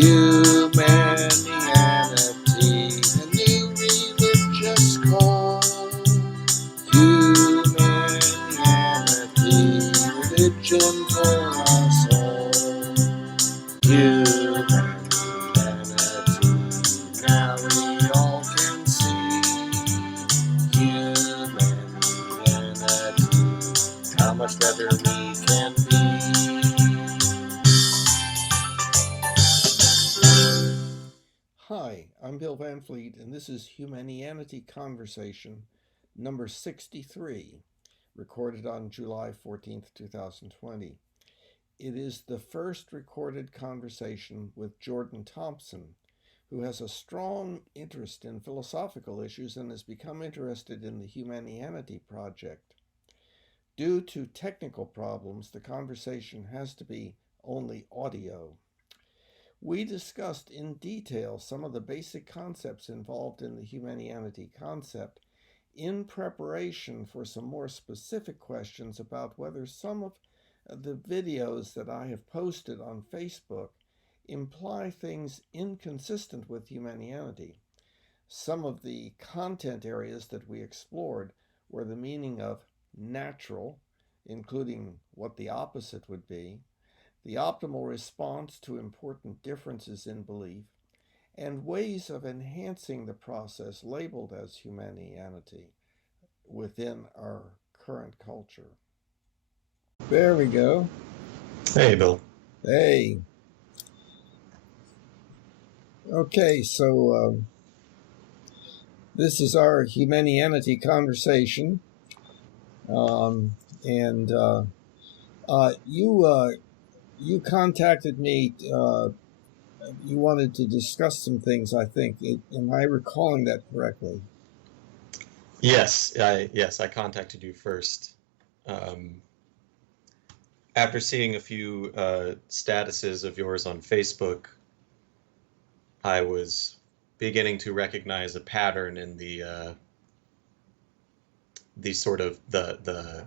Humanianity, a new religious call. Humanianity, religion for us all. Humanity, now we all can see. Humanity, how much better we can be. Hi, I'm Bill Van Fleet, and this is Humanianity Conversation number 63, recorded on July 14th, 2020. It is the first recorded conversation with Jordan Thompson, who has a strong interest in philosophical issues and has become interested in the Humanianity Project. Due to technical problems, the conversation has to be only audio. We discussed in detail some of the basic concepts involved in the Humanianity concept in preparation for some more specific questions about whether some of the videos that I have posted on Facebook imply things inconsistent with Humanianity. Some of the content areas that we explored were the meaning of natural, including what the opposite would be, the optimal response to important differences in belief, and ways of enhancing the process labeled as Humanianity within our current culture. There we go. Hey, Bill. Hey. Okay, so this is our Humanianity conversation. And you contacted me. You wanted to discuss some things, I think. Am I recalling that correctly? Yes, I contacted you first. After seeing a few statuses of yours on Facebook, I was beginning to recognize a pattern in the sort of the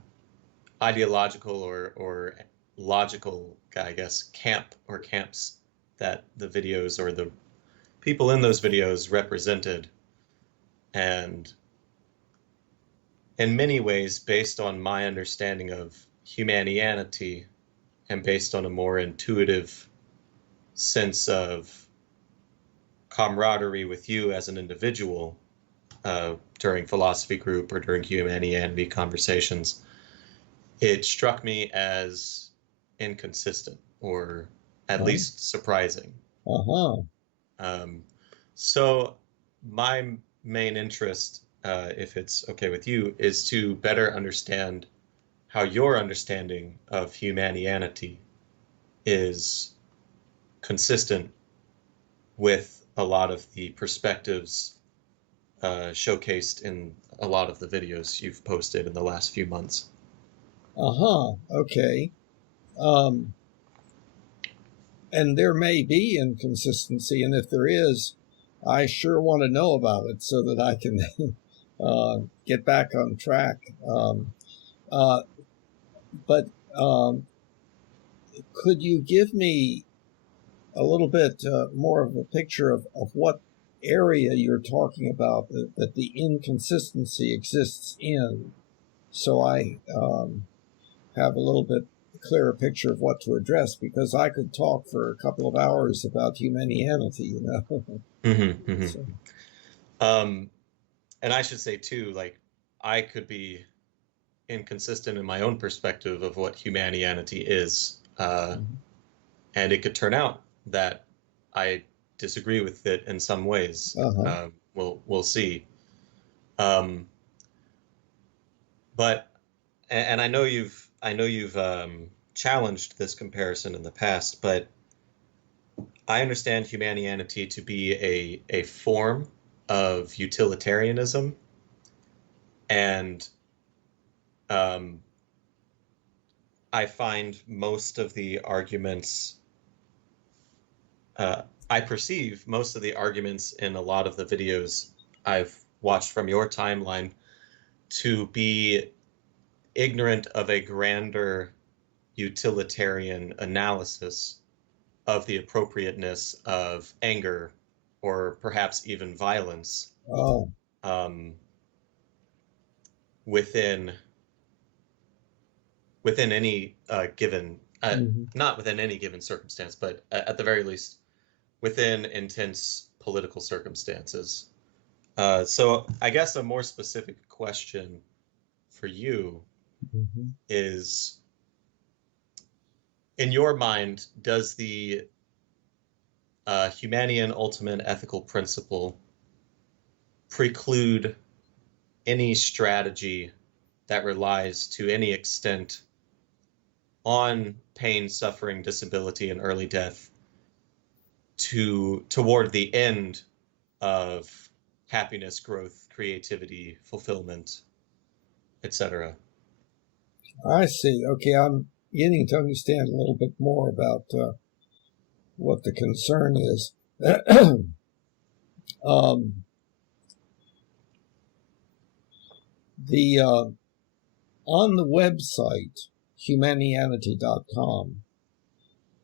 ideological or logical, I guess, camps that the videos or the people in those videos represented. And in many ways, based on my understanding of Humanianity and based on a more intuitive sense of camaraderie with you as an individual during philosophy group or during Humanianity conversations, it struck me as inconsistent or at least surprising. So my main interest, if it's okay with you, is to better understand how your understanding of Humanianity is consistent with a lot of the perspectives showcased in a lot of the videos you've posted in the last few months. Okay. And there may be inconsistency, and if there is, I sure want to know about it so that I can get back on track. But could you give me a little bit more of a picture of what area you're talking about that the inconsistency exists in, so I have a little bit clearer picture of what to address, because I could talk for a couple of hours about Humanianity, you know. So. And I should say too, like, I could be inconsistent in my own perspective of what Humanianity is, and it could turn out that I disagree with it in some ways. We'll see. But and I know you've challenged this comparison in the past, but I understand Humanianity to be a form of utilitarianism, and I find most of the arguments, I perceive most of the arguments in a lot of the videos I've watched from your timeline to be ignorant of a grander utilitarian analysis of the appropriateness of anger or perhaps even violence um, within any given not within any given circumstance, but at the very least within intense political circumstances. So I guess a more specific question for you is, in your mind, does the Humanian ultimate ethical principle preclude any strategy that relies to any extent on pain, suffering, disability, and early death toward the end of happiness, growth, creativity, fulfillment, etc.? I see. Okay, I'm beginning to understand a little bit more about what the concern is. On the website, Humanianity.com,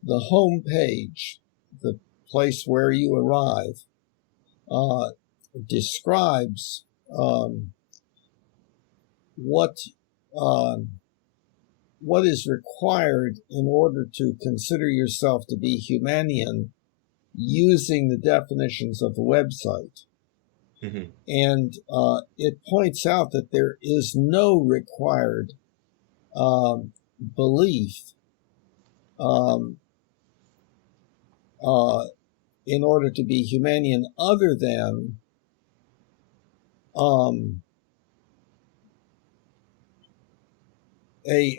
the home page, the place where you arrive, describes what is required in order to consider yourself to be Humanian using the definitions of the website. And it points out that there is no required belief in order to be Humanian other than a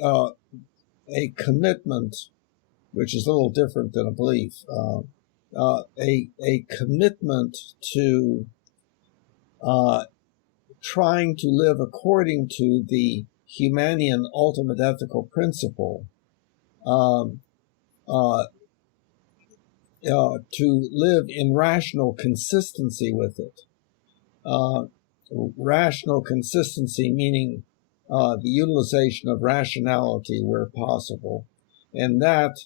commitment, which is a little different than a belief, a commitment to trying to live according to the Humanian ultimate ethical principle, to live in rational consistency with it. Rational consistency meaning the utilization of rationality where possible, and that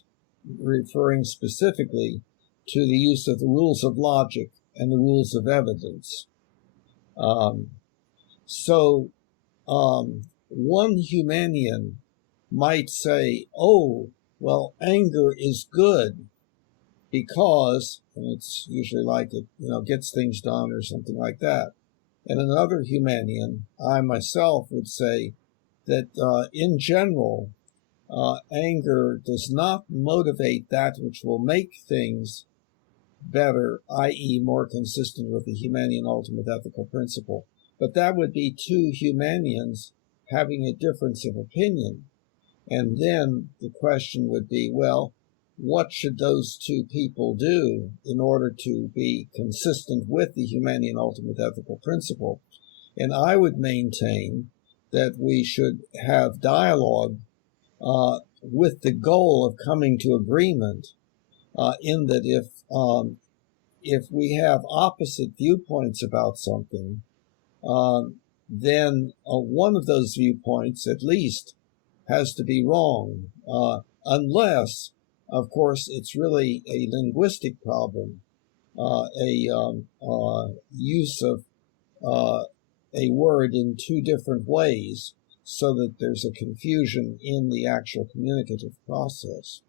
referring specifically to the use of the rules of logic and the rules of evidence. One Humanian might say, oh, well, anger is good because, and it's usually like it, gets things done or something like that. And another Humanian, I myself, would say that in general, anger does not motivate that which will make things better, i.e. more consistent with the Humanian ultimate ethical principle. But that would be two Humanians having a difference of opinion. And then the question would be, well, what should those two people do in order to be consistent with the Humanian ultimate ethical principle? And I would maintain that we should have dialogue with the goal of coming to agreement, in that if we have opposite viewpoints about something, then one of those viewpoints at least has to be wrong, unless, of course, it's really a linguistic problem, use of a word in two different ways, so that there's a confusion in the actual communicative process.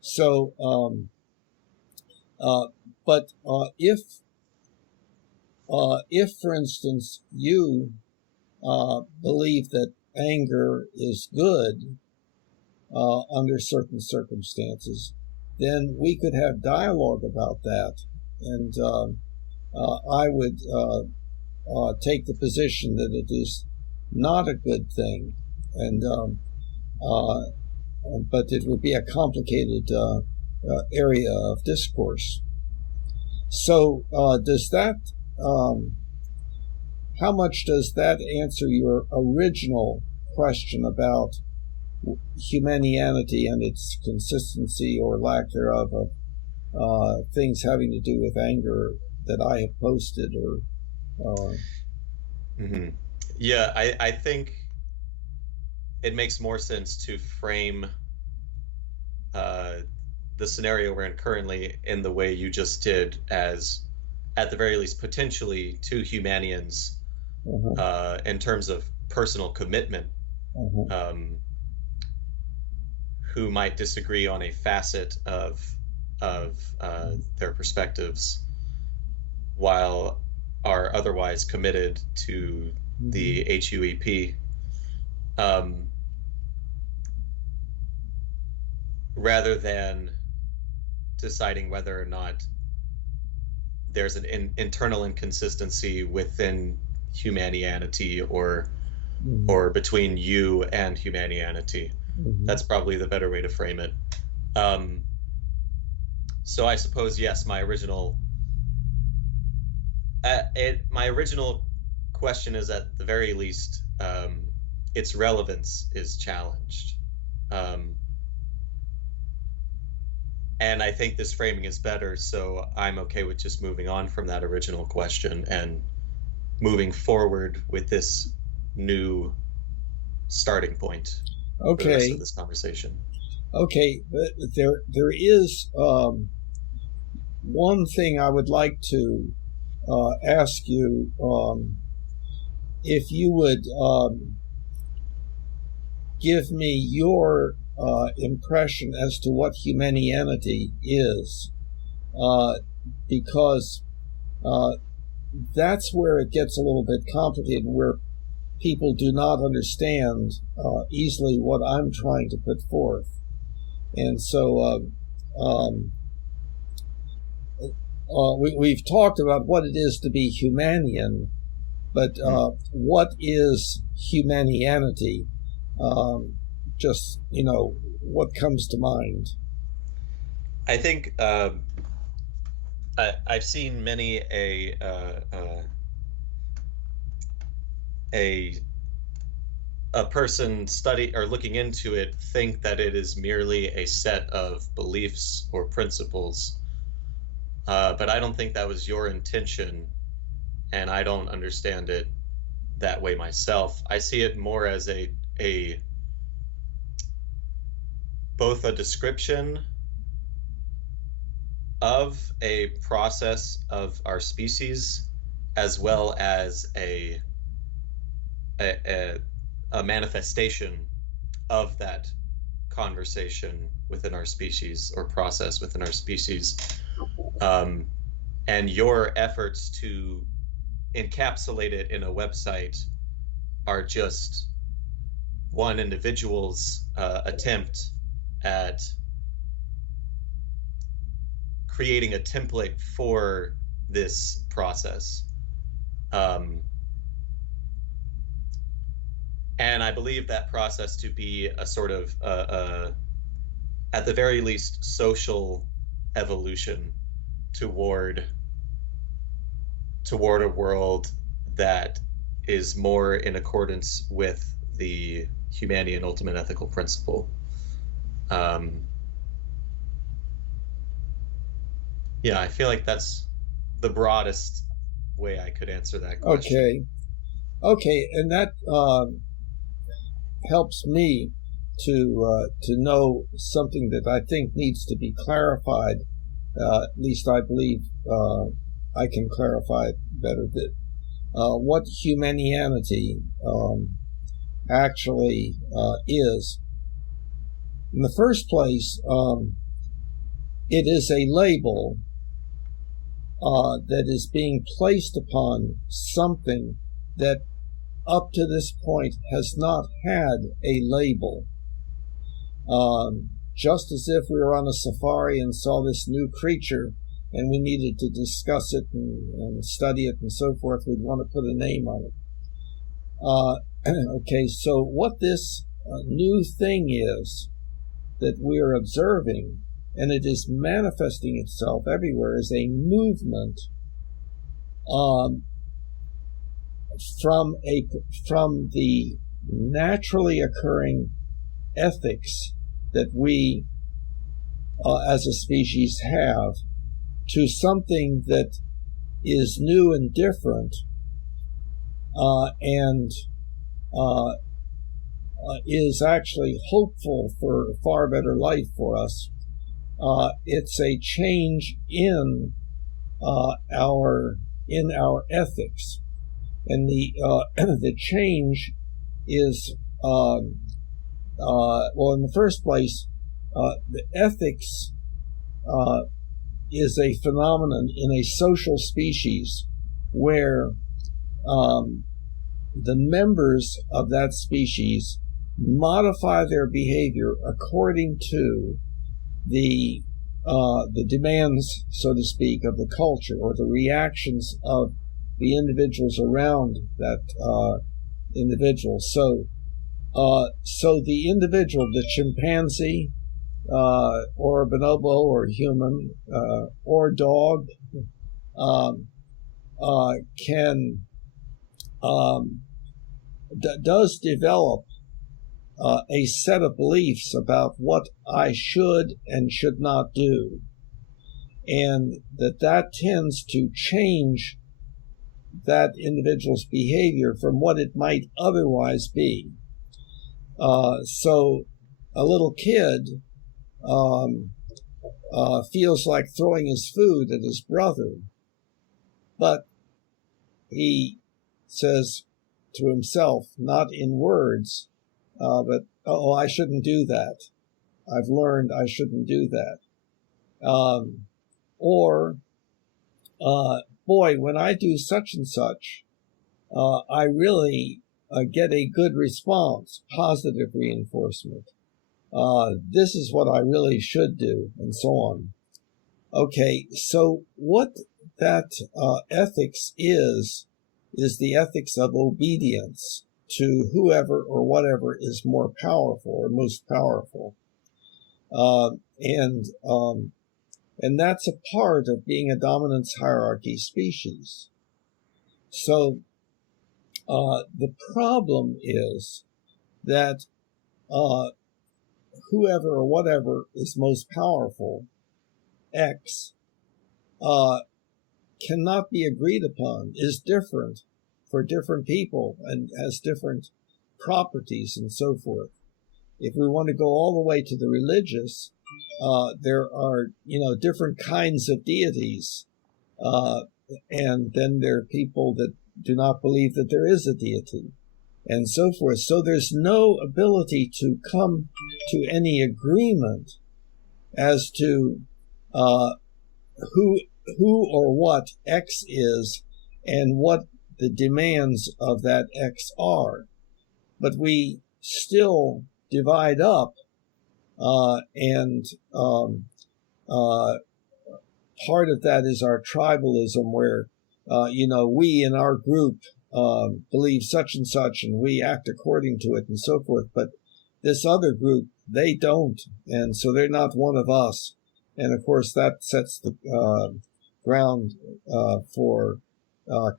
So, if, for instance, you believe that anger is good under certain circumstances, then we could have dialogue about that, and I would take the position that it is not a good thing, and but it would be a complicated area of discourse. So does that, how much does that answer your original question about Humanianity and its consistency or lack thereof of things having to do with anger that I have posted? Or Yeah, I think it makes more sense to frame the scenario we're in currently in the way you just did, as at the very least potentially two Humanians in terms of personal commitment, who might disagree on a facet of their perspectives, while are otherwise committed to the HUEP. Rather than deciding whether or not there's an internal inconsistency within Humanianity or between you and Humanianity. That's probably the better way to frame it. So I suppose, yes, my original question is, at the very least, its relevance is challenged. And I think this framing is better, so I'm okay with just moving on from that original question and moving forward with this new starting point for the rest of this conversation. Okay, there is one thing I would like to ask you, if you would give me your impression as to what Humanianity is, because that's where it gets a little bit complicated, where people do not understand easily what I'm trying to put forth. And so we've talked about what it is to be Humanian, but what is Humanianity? Just, what comes to mind? I think I've seen many a person study or looking into it think that it is merely a set of beliefs or principles, but I don't think that was your intention, and I don't understand it that way myself. I see it more as both a description of a process of our species, as well as a manifestation of that conversation within our species, or process within our species. And your efforts to encapsulate it in a website are just one individual's attempt at creating a template for this process. And I believe that process to be a sort of, at the very least, social evolution toward a world that is more in accordance with the Humanian ultimate ethical principle. Yeah, I feel like that's the broadest way I could answer that question. Okay, and that helps me to know something that I think needs to be clarified. At least I believe I can clarify it better. That what Humanianity actually is. In the first place, it is a label that is being placed upon something that up to this point has not had a label. Just as if we were on a safari and saw this new creature and we needed to discuss it and study it and so forth, we'd want to put a name on it. Okay, so what this new thing is that we are observing, and it is manifesting itself everywhere, is a movement from the naturally occurring ethics that we as a species have, to something that is new and different, and is actually hopeful for a far better life for us. It's a change in our ethics, and the change is well, in the first place, the ethics is a phenomenon in a social species where the members of that species modify their behavior according to the demands, so to speak, of the culture, or the reactions of the individuals around that individual. So the individual, the chimpanzee, or a bonobo, or human, or dog, can does develop a set of beliefs about what I should and should not do, and that tends to change that individual's behavior from what it might otherwise be. So a little kid feels like throwing his food at his brother, but he says to himself, not in words, but, oh, I shouldn't do that. I've learned I shouldn't do that. Or, boy, when I do such and such, I really get a good response, positive reinforcement. This is what I really should do, and so on. Okay, so what that ethics is the ethics of obedience to whoever or whatever is more powerful or most powerful. And that's a part of being a dominance hierarchy species. So the problem is that whoever or whatever is most powerful, X, cannot be agreed upon, is different for different people and has different properties and so forth. If we want to go all the way to the religious, there are, different kinds of deities. And then there are people that do not believe that there is a deity, and so forth. So there's no ability to come to any agreement as to who or what X is and what the demands of that X are. But we still divide up, and part of that is our tribalism, where we in our group believe such and such, and we act according to it and so forth. But this other group, they don't, and so they're not one of us. And of course, that sets the ground for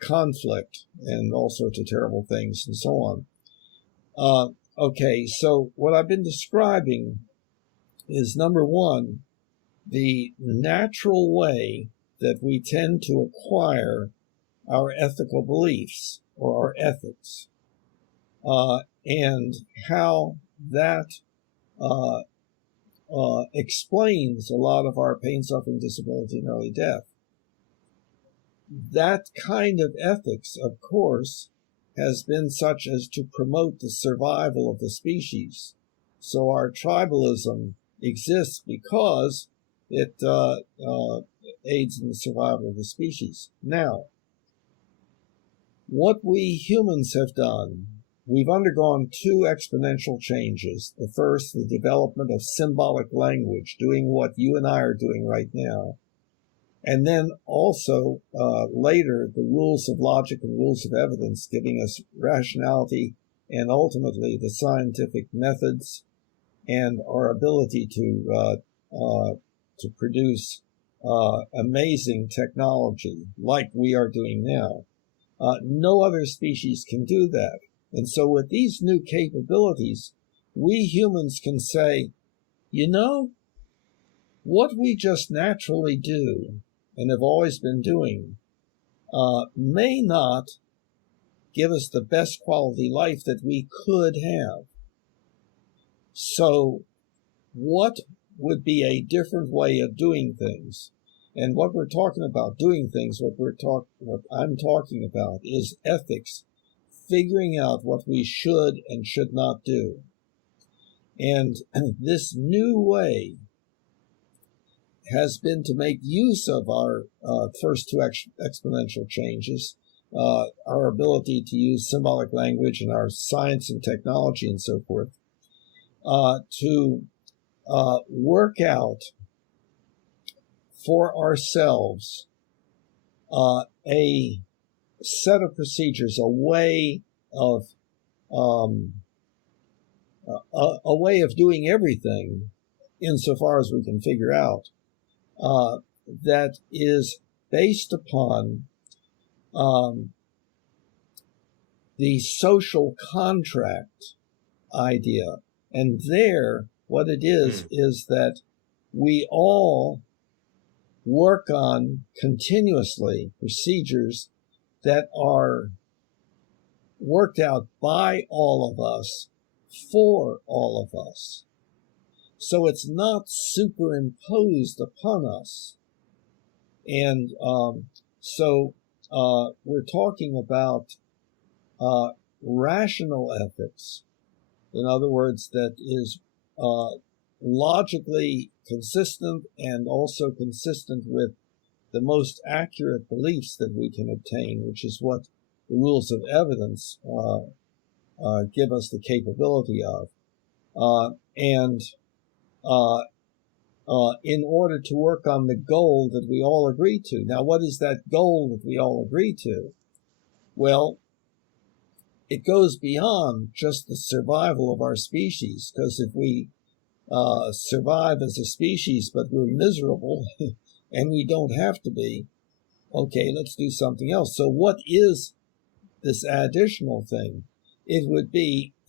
conflict and all sorts of terrible things and so on. Okay, so what I've been describing is, number one, the natural way that we tend to acquire our ethical beliefs or our ethics, and how that explains a lot of our pain, suffering, disability, and early death. That kind of ethics, of course, has been such as to promote the survival of the species. So our tribalism exists because it aids in the survival of the species. Now, what we humans have done, we've undergone two exponential changes. The first, the development of symbolic language, doing what you and I are doing right now. And then also, later, the rules of logic and rules of evidence, giving us rationality and ultimately the scientific methods and our ability to produce amazing technology like we are doing now. No other species can do that. And so with these new capabilities, we humans can say, what we just naturally do and have always been doing may not give us the best quality life that we could have. So what would be a different way of doing things. And what we're talking about doing things, what I'm talking about is ethics, figuring out what we should and should not do. And this new way has been to make use of our first two exponential changes, our ability to use symbolic language and our science and technology and so forth, to work out for ourselves a set of procedures, a way of doing everything insofar as we can figure out, that is based upon the social contract idea. And there, what it is that we all work on continuously procedures that are worked out by all of us for all of us. So it's not superimposed upon us. And so we're talking about rational ethics. In other words, that is logically consistent and also consistent with the most accurate beliefs that we can obtain, which is what the rules of evidence give us the capability of. In order to work on the goal that we all agree to. Now, what is that goal that we all agree to? Well, it goes beyond just the survival of our species, because if we survive as a species but we're miserable and we don't have to be, okay, let's do something else. So what is this additional thing? It would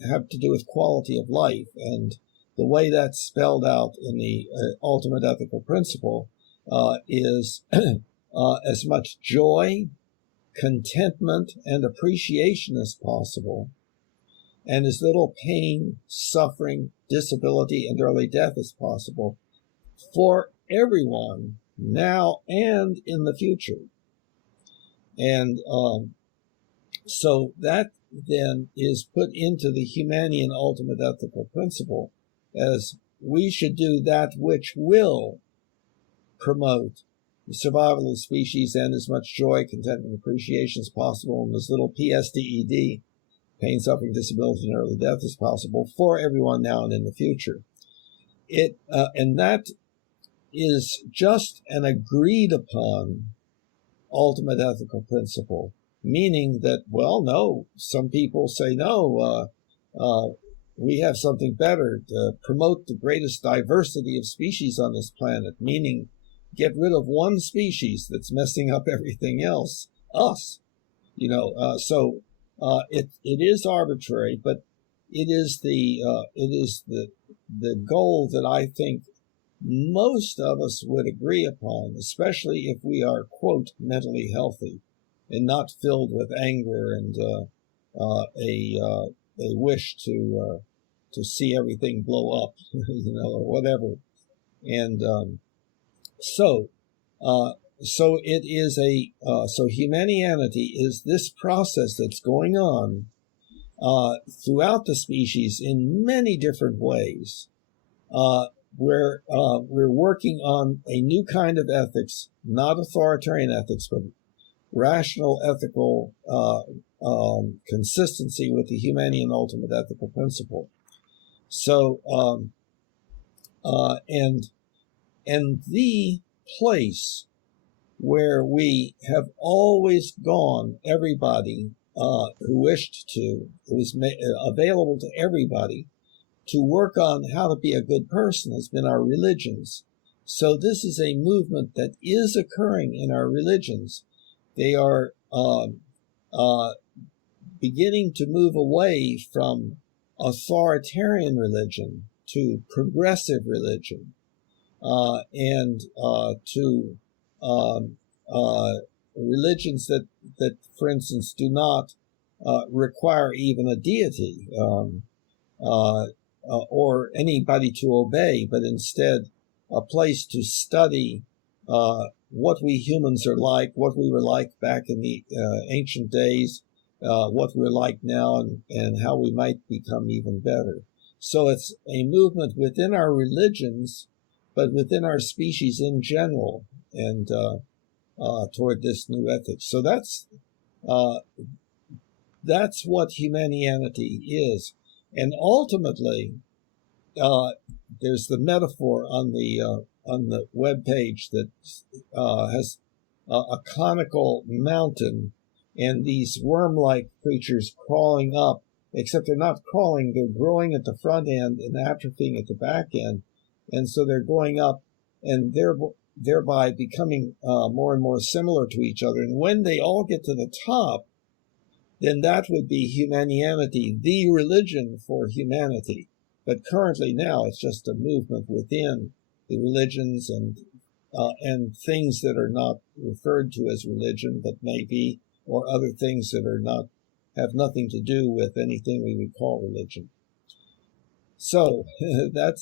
have to do with quality of life, and the way that's spelled out in the ultimate ethical principle is as much joy, contentment, and appreciation as possible, and as little pain, suffering, disability, and early death as possible for everyone now and in the future. And so that then is put into the Humanian ultimate ethical principle as we should do that which will promote the survival of the species and as much joy, contentment, and appreciation as possible, and as little PSDED, pain, suffering, disability, and early death as possible for everyone now and in the future. And that is just an agreed upon ultimate ethical principle, meaning that, well, no, some people say, no, we have something better to promote the greatest diversity of species on this planet, meaning get rid of one species that's messing up everything else, us. So it is arbitrary, but it is the goal that I think most of us would agree upon, especially if we are, quote, mentally healthy and not filled with anger and a wish to see everything blow up, or whatever. And so it is so Humanianity is this process that's going on throughout the species in many different ways, where we're working on a new kind of ethics, not authoritarian ethics, but rational ethical consistency with the Humanian ultimate ethical principle. So, and the place where we have always gone, everybody who wished to, it was available to everybody to work on how to be a good person, has been our religions. So this is a movement that is occurring in our religions. They are beginning to move away from authoritarian religion to progressive religion, and to religions that, for instance, do not require even a deity or anybody to obey, but instead a place to study what we humans are like, what we were like back in the ancient days, what we're like now, and how we might become even better. So it's a movement within our religions, but within our species in general, and toward this new ethics. So that's what Humanianity is. And ultimately, there's the metaphor on the web page that has a conical mountain and these worm-like creatures crawling up, except they're not crawling, they're growing at the front end and atrophying at the back end. And so they're going up and thereby becoming more and more similar to each other. And when they all get to the top, then that would be Humanianity, the religion for humanity. But currently now it's just a movement within the religions and things that are not referred to as religion, but may be, or other things that are not, have nothing to do with anything we would call religion. So that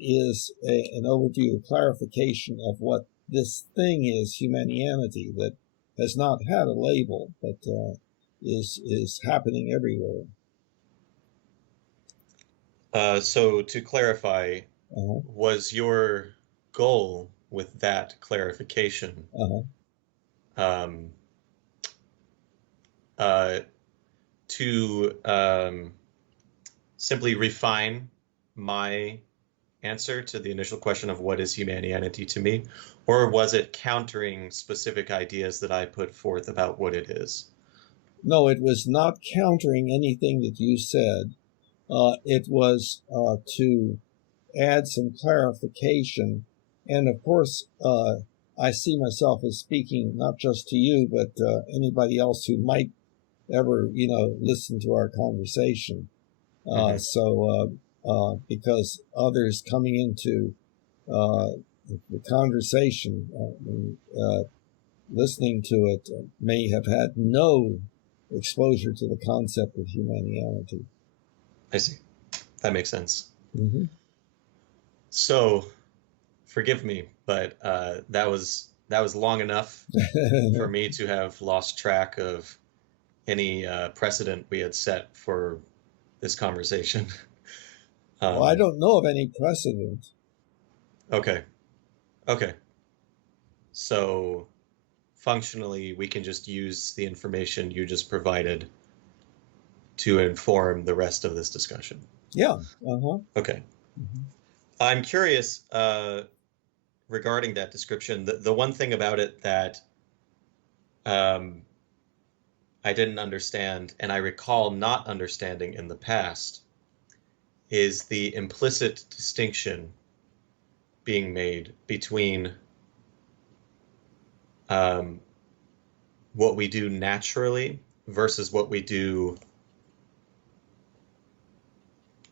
is an overview, clarification of what this thing is, Humanianity, that has not had a label, but is happening everywhere. So to clarify, was your goal with that clarification to simply refine my answer to the initial question of what is Humanianity to me, or was it countering specific ideas that I put forth about what it is? No, it was not countering anything that you said. It was to add some clarification. And of course, I see myself as speaking not just to you, but anybody else who might ever, listen to our conversation. Because others coming into the conversation, listening to it, may have had no exposure to the concept of Humanianity. I see. That makes sense. Mm-hmm. So, forgive me, but that was long enough for me to have lost track of any precedent we had set for this conversation. Well, I don't know of any precedent. Okay. So, functionally, we can just use the information you just provided to inform the rest of this discussion. Yeah. Okay. Mm-hmm. I'm curious regarding that description. The one thing about it that I didn't understand, and I recall not understanding in the past, is the implicit distinction being made between what we do naturally versus what we do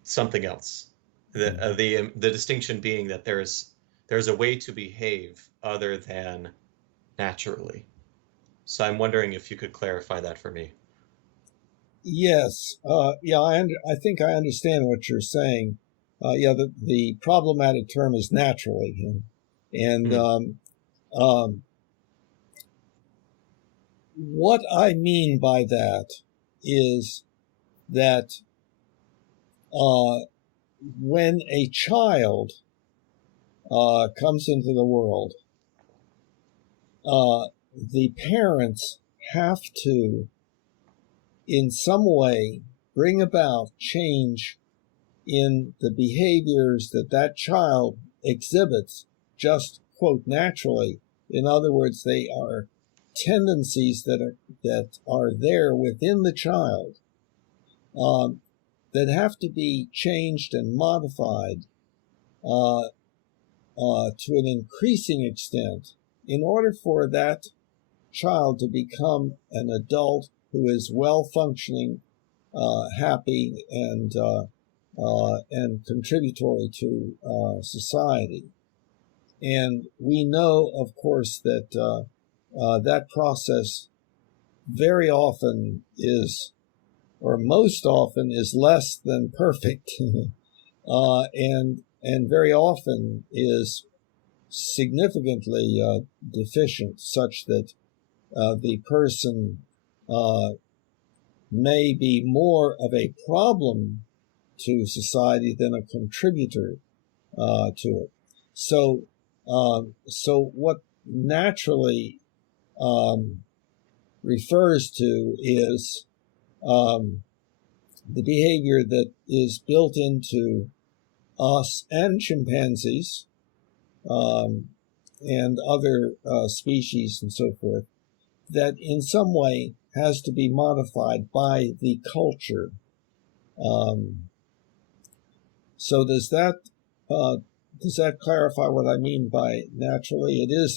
something else. The distinction being that there's a way to behave other than naturally. So I'm wondering if you could clarify that for me. Yes. I think I understand what you're saying. The problematic term is naturally. And what I mean by that is that when a child comes into the world, the parents have to, in some way, bring about change in the behaviors that child exhibits, just, quote, naturally. In other words, they are tendencies that are there within the child that have to be changed and modified to an increasing extent in order for that child to become an adult who is well-functioning, happy, and contributory to society. And we know, of course, that that process very often is, or most often is, less than perfect. And and very often is significantly deficient, such that the person may be more of a problem to society than a contributor to it. So what naturally refers to is the behavior that is built into us and chimpanzees and other species and so forth, that in some way has to be modified by the culture. So does that clarify what I mean by naturally? It is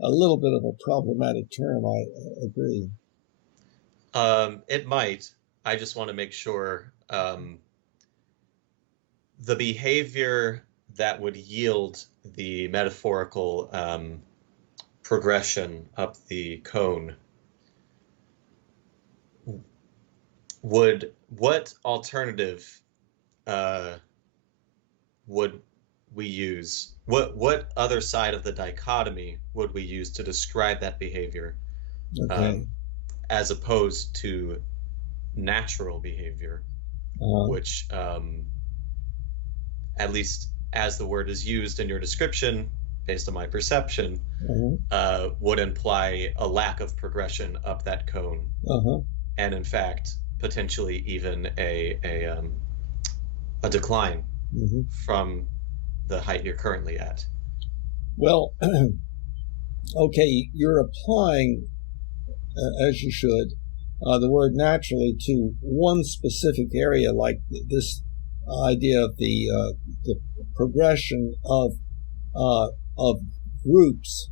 a little bit of a problematic term, I agree. It might. I just want to make sure the behavior that would yield the metaphorical progression up the cone, what alternative would we use? What other side of the dichotomy would we use to describe that behavior, Okay. as opposed to natural behavior, which, at least as the word is used in your description, based on my perception, would imply a lack of progression up that cone, and in fact potentially even a decline from the height you're currently at. Well, okay, you're applying, as you should, the word naturally to one specific area, like this idea of the progression of groups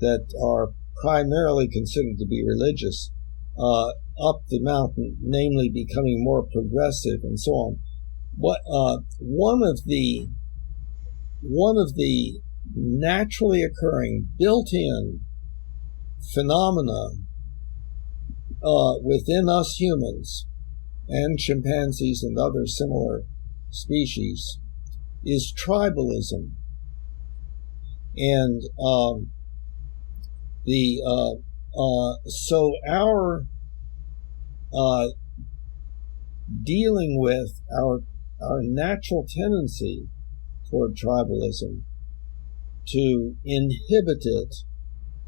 that are primarily considered to be religious up the mountain, namely becoming more progressive and so on. One of the naturally occurring built-in phenomena within us humans and chimpanzees and other similar species is tribalism. And so our dealing with our natural tendency toward tribalism, to inhibit it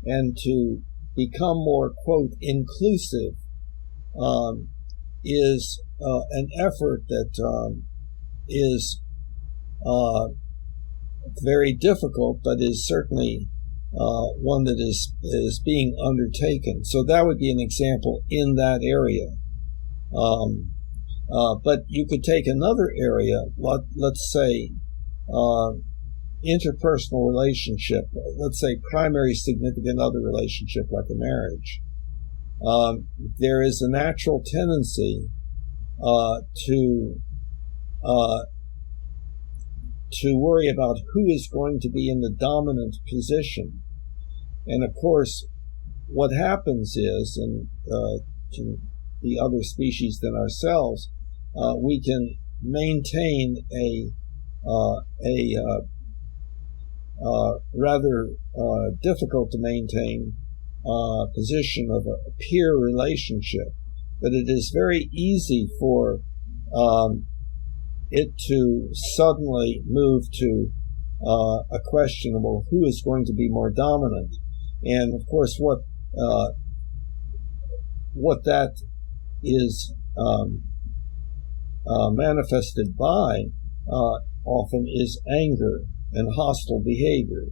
and to become more, quote, inclusive, is an effort that is very difficult, but is certainly one that is being undertaken. So that would be an example in that area. But you could take another area, let's say interpersonal relationship, let's say primary significant other relationship like a marriage. There is a natural tendency to worry about who is going to be in the dominant position. And of course, what happens is, and to the other species than ourselves, we can maintain a rather difficult to maintain position of a peer relationship, but it is very easy for it to suddenly move to a question of, well, who is going to be more dominant? And of course, what that is manifested by often is anger and hostile behavior.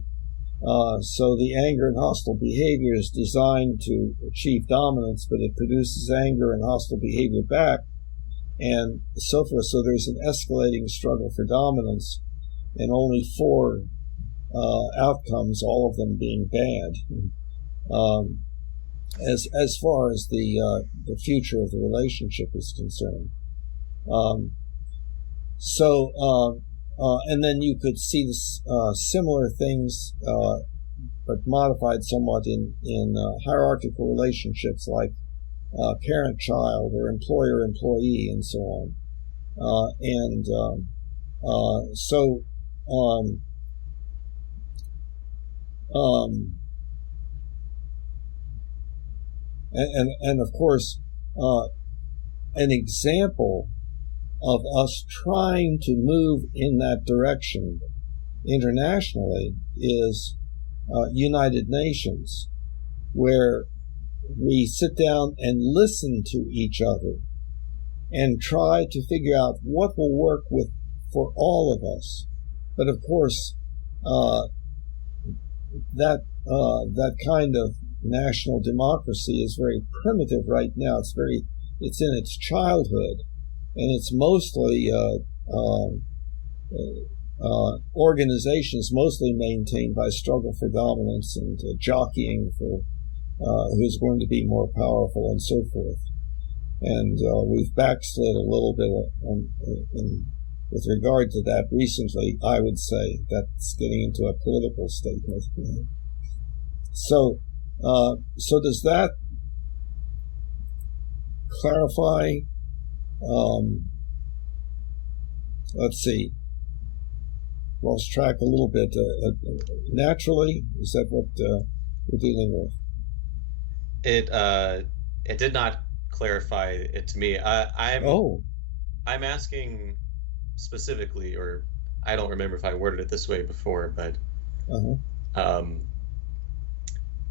So the anger and hostile behavior is designed to achieve dominance, but it produces anger and hostile behavior back, and so forth. So there's an escalating struggle for dominance, and only 4 outcomes, all of them being bad, as far as the future of the relationship is concerned. And then you could see this, similar things, but modified somewhat in hierarchical relationships like parent-child or employer-employee and so on. So um, um, and of course, an example of us trying to move in that direction internationally is United Nations, where we sit down and listen to each other and try to figure out what will work for all of us. But of course, that kind of national democracy is very primitive right now. It's in its childhood, and it's mostly organizations mostly maintained by struggle for dominance and jockeying for who's going to be more powerful and so forth. And we've backslid a little bit with regard to that recently. I would say that's getting into a political statement. So does that clarify? Let's see. Lost track a little bit. Naturally, is that what we're dealing with? It did not clarify it to me. I'm asking specifically, or I don't remember if I worded it this way before, but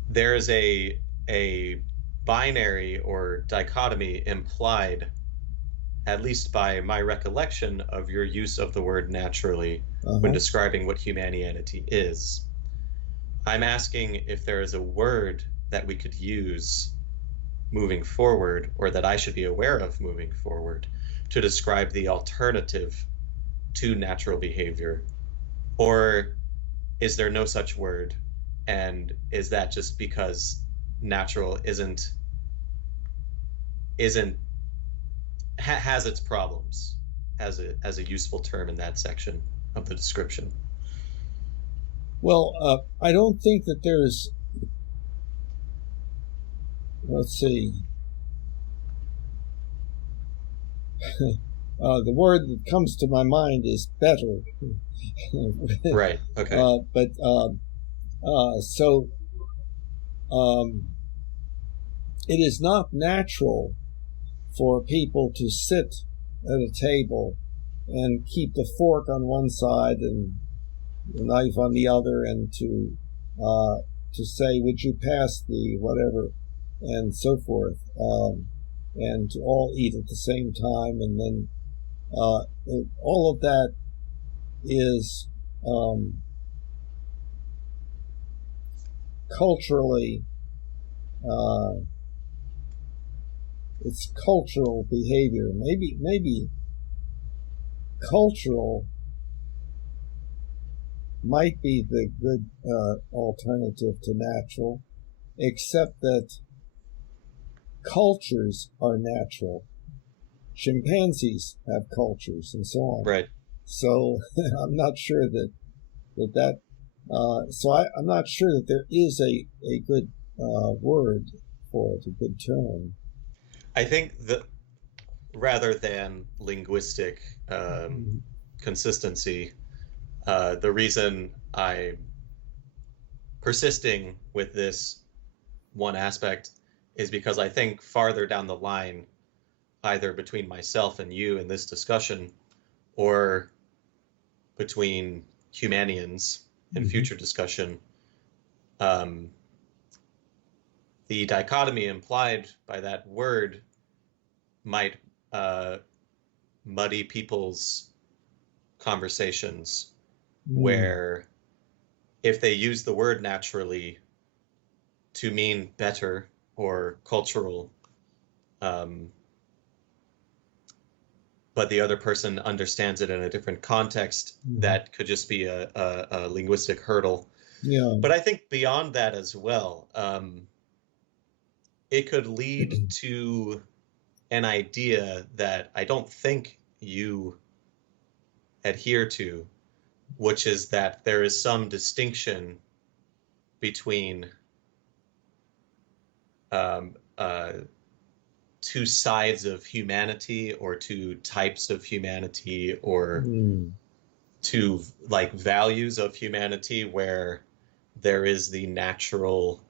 there is a binary or dichotomy implied, at least by my recollection of your use of the word naturally when describing what humanianity is. I'm asking if there is a word that we could use moving forward, or that I should be aware of moving forward, to describe the alternative to natural behavior, or is there no such word, and is that just because natural has its problems as a useful term in that section of the description? Well, I don't think that there's, let's see, the word that comes to my mind is better. Right, okay. It is not natural for people to sit at a table and keep the fork on one side and the knife on the other, and to say, would you pass the whatever, and so forth, and to all eat at the same time, and then all of that is culturally, it's cultural behavior. Maybe cultural might be the good alternative to natural, except that cultures are natural. Chimpanzees have cultures and so on. Right. So I'm not sure I'm not sure that there is a good word for it, a good term. I think that rather than linguistic consistency, the reason I'm persisting with this one aspect is because I think farther down the line, either between myself and you in this discussion, or between Humanians in future discussion, the dichotomy implied by that word might muddy people's conversations, where if they use the word naturally to mean better or cultural, but the other person understands it in a different context, that could just be a linguistic hurdle. Yeah. But I think beyond that as well, it could lead to an idea that I don't think you adhere to, which is that there is some distinction between two sides of humanity, or two types of humanity, or to like values of humanity where there is the natural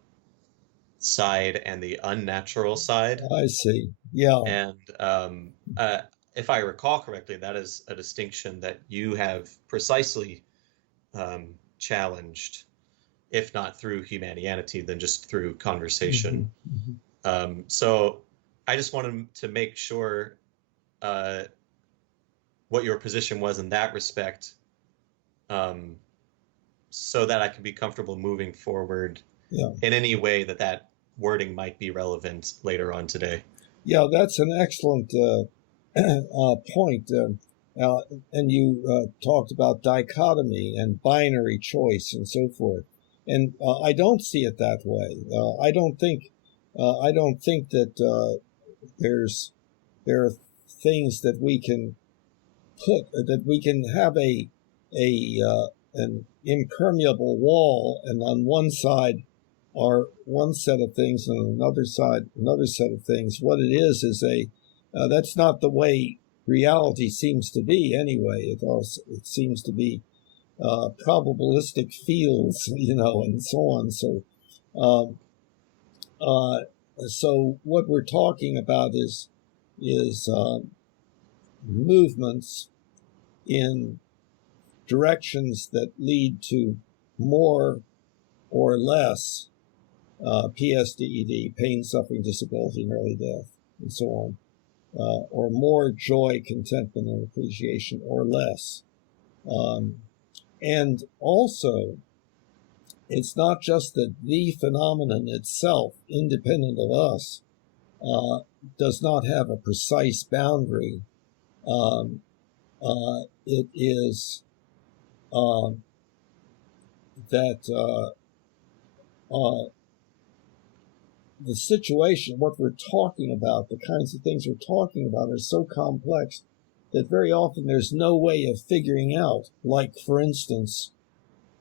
side and the unnatural side. I see. Yeah. And if I recall correctly, that is a distinction that you have precisely challenged, if not through Humanianity, then just through conversation. So I just wanted to make sure what your position was in that respect, so that I could be comfortable moving forward in any way that wording might be relevant later on today. Yeah, that's an excellent point. And you talked about dichotomy and binary choice and so forth. And I don't see it that way. I don't think that there are things that we can that we can have an impermeable wall, and on one side are one set of things, and on another side another set of things. What it is that's not the way reality seems to be anyway. It seems to be probabilistic fields, and so on. So what we're talking about is movements in directions that lead to more or less PSDED, pain, suffering, disability, and early death, and so on, or more joy, contentment, and appreciation, or less. And also, it's not just that the phenomenon itself, independent of us, does not have a precise boundary. It is that the situation, what we're talking about, the kinds of things we're talking about are so complex that very often there's no way of figuring out, like, for instance,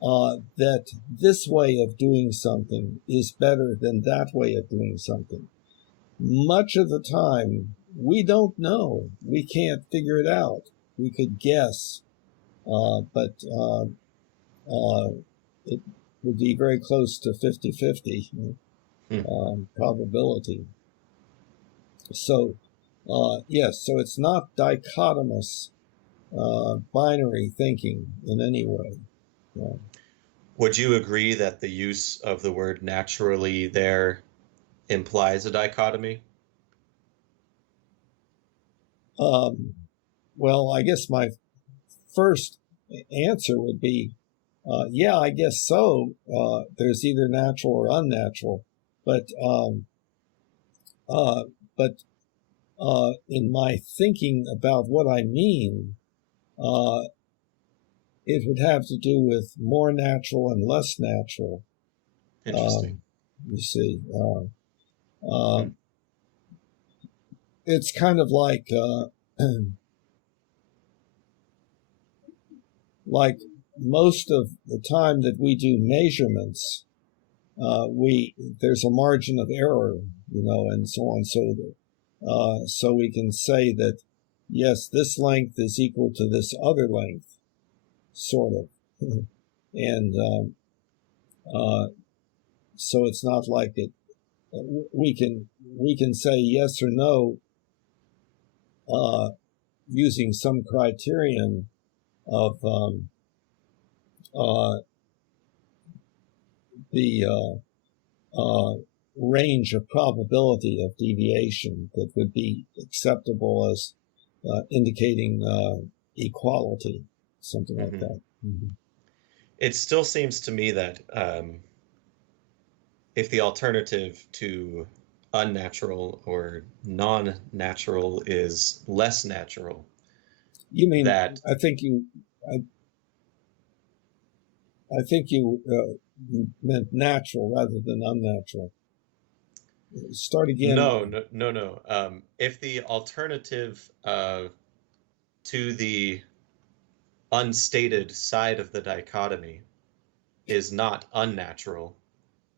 that this way of doing something is better than that way of doing something. Much of the time, we don't know. We can't figure it out. We could guess, but it would be very close to 50-50 probability. So, yes, so it's not dichotomous binary thinking in any way. Would you agree that the use of the word naturally there implies a dichotomy? Well, I guess my first answer would be, yeah, I guess so. There's either natural or unnatural, but in my thinking about what I mean, it would have to do with more natural and less natural. Interesting. You see, it's kind of like like most of the time that we do measurements, there's a margin of error, and so on. So we can say that, yes, this length is equal to this other length, sort of. And so it's not like it. We can say yes or no using some criterion of the range of probability of deviation that would be acceptable as indicating equality, something like that. It still seems to me that if the alternative to unnatural or non-natural is less natural, you mean that I think you meant natural rather than unnatural. Start again. No. If the alternative to the unstated side of the dichotomy is not unnatural,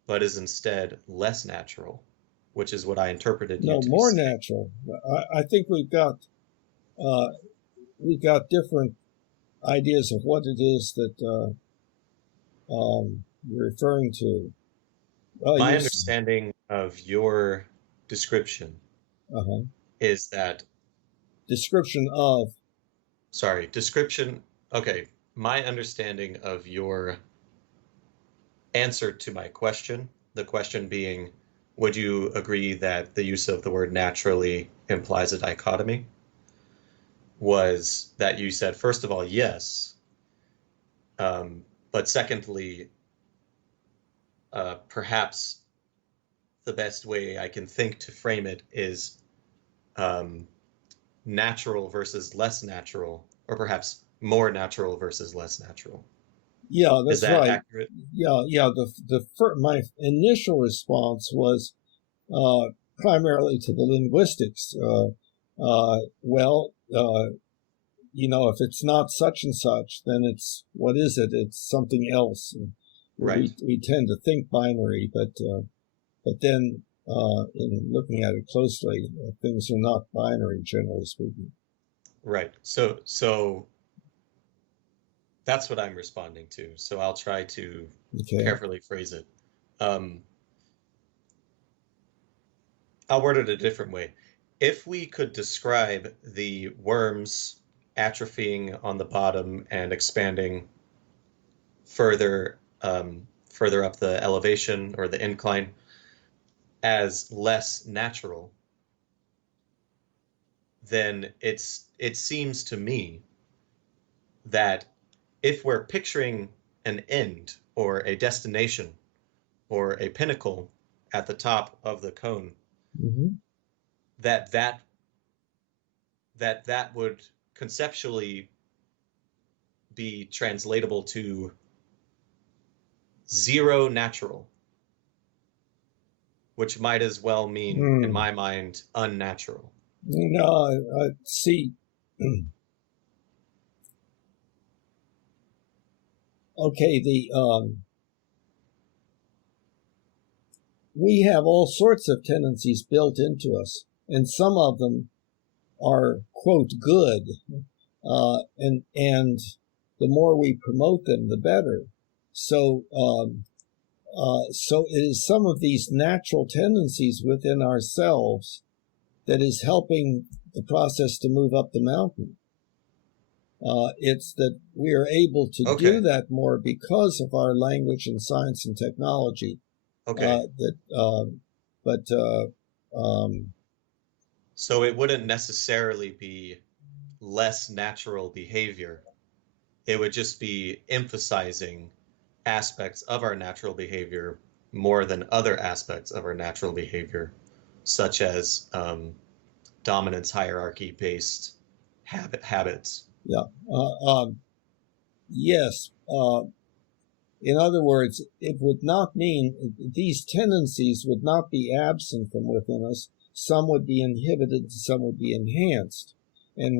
but is instead less natural, which is what I interpreted. No, more natural. I think we've got different ideas of what it is that you're referring to. Well, My understanding of your description is that description of. Sorry, description. Okay, my understanding of your answer to my question, the question being, would you agree that the use of the word naturally implies a dichotomy? Was that you said, first of all, yes, but secondly, perhaps the best way I can think to frame it is natural versus less natural, or perhaps more natural versus less natural. Yeah, Is that's that right. accurate? Yeah. My initial response was primarily to the linguistics. If it's not such and such, then it's what is it? It's something else. And Right. We tend to think binary, but then in looking at it closely, things are not binary, generally speaking. Right. So that's what I'm responding to. So I'll try to carefully phrase it. I'll word it a different way. If we could describe the worms atrophying on the bottom and expanding further up the elevation or the incline as less natural, then it seems to me that if we're picturing an end or a destination or a pinnacle at the top of the cone, that would conceptually be translatable to zero natural, which might as well mean, in my mind, unnatural. See. Okay, we have all sorts of tendencies built into us, and some of them are, quote, good, and the more we promote them, the better. So it is some of these natural tendencies within ourselves that is helping the process to move up the mountain. It's that we are able to do that more because of our language and science and technology. So it wouldn't necessarily be less natural behavior. It would just be emphasizing aspects of our natural behavior more than other aspects of our natural behavior, such as dominance hierarchy-based habits. Yeah. Yes. In other words, it would not mean these tendencies would not be absent from within us. Some would be inhibited, some would be enhanced. And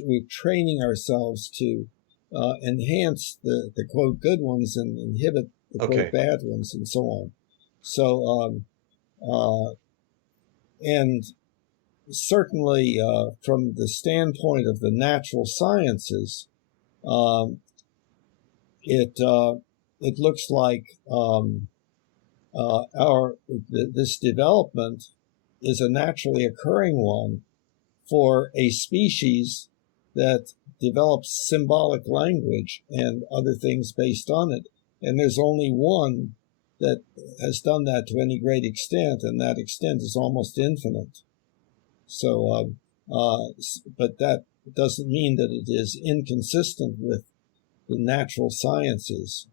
we're training ourselves to enhance the quote good ones and inhibit the quote bad ones and so on. So, and certainly from the standpoint of the natural sciences, it looks like this development is a naturally occurring one for a species that develops symbolic language and other things based on it. And there's only one that has done that to any great extent, and that extent is almost infinite. So, but that doesn't mean that it is inconsistent with the natural sciences.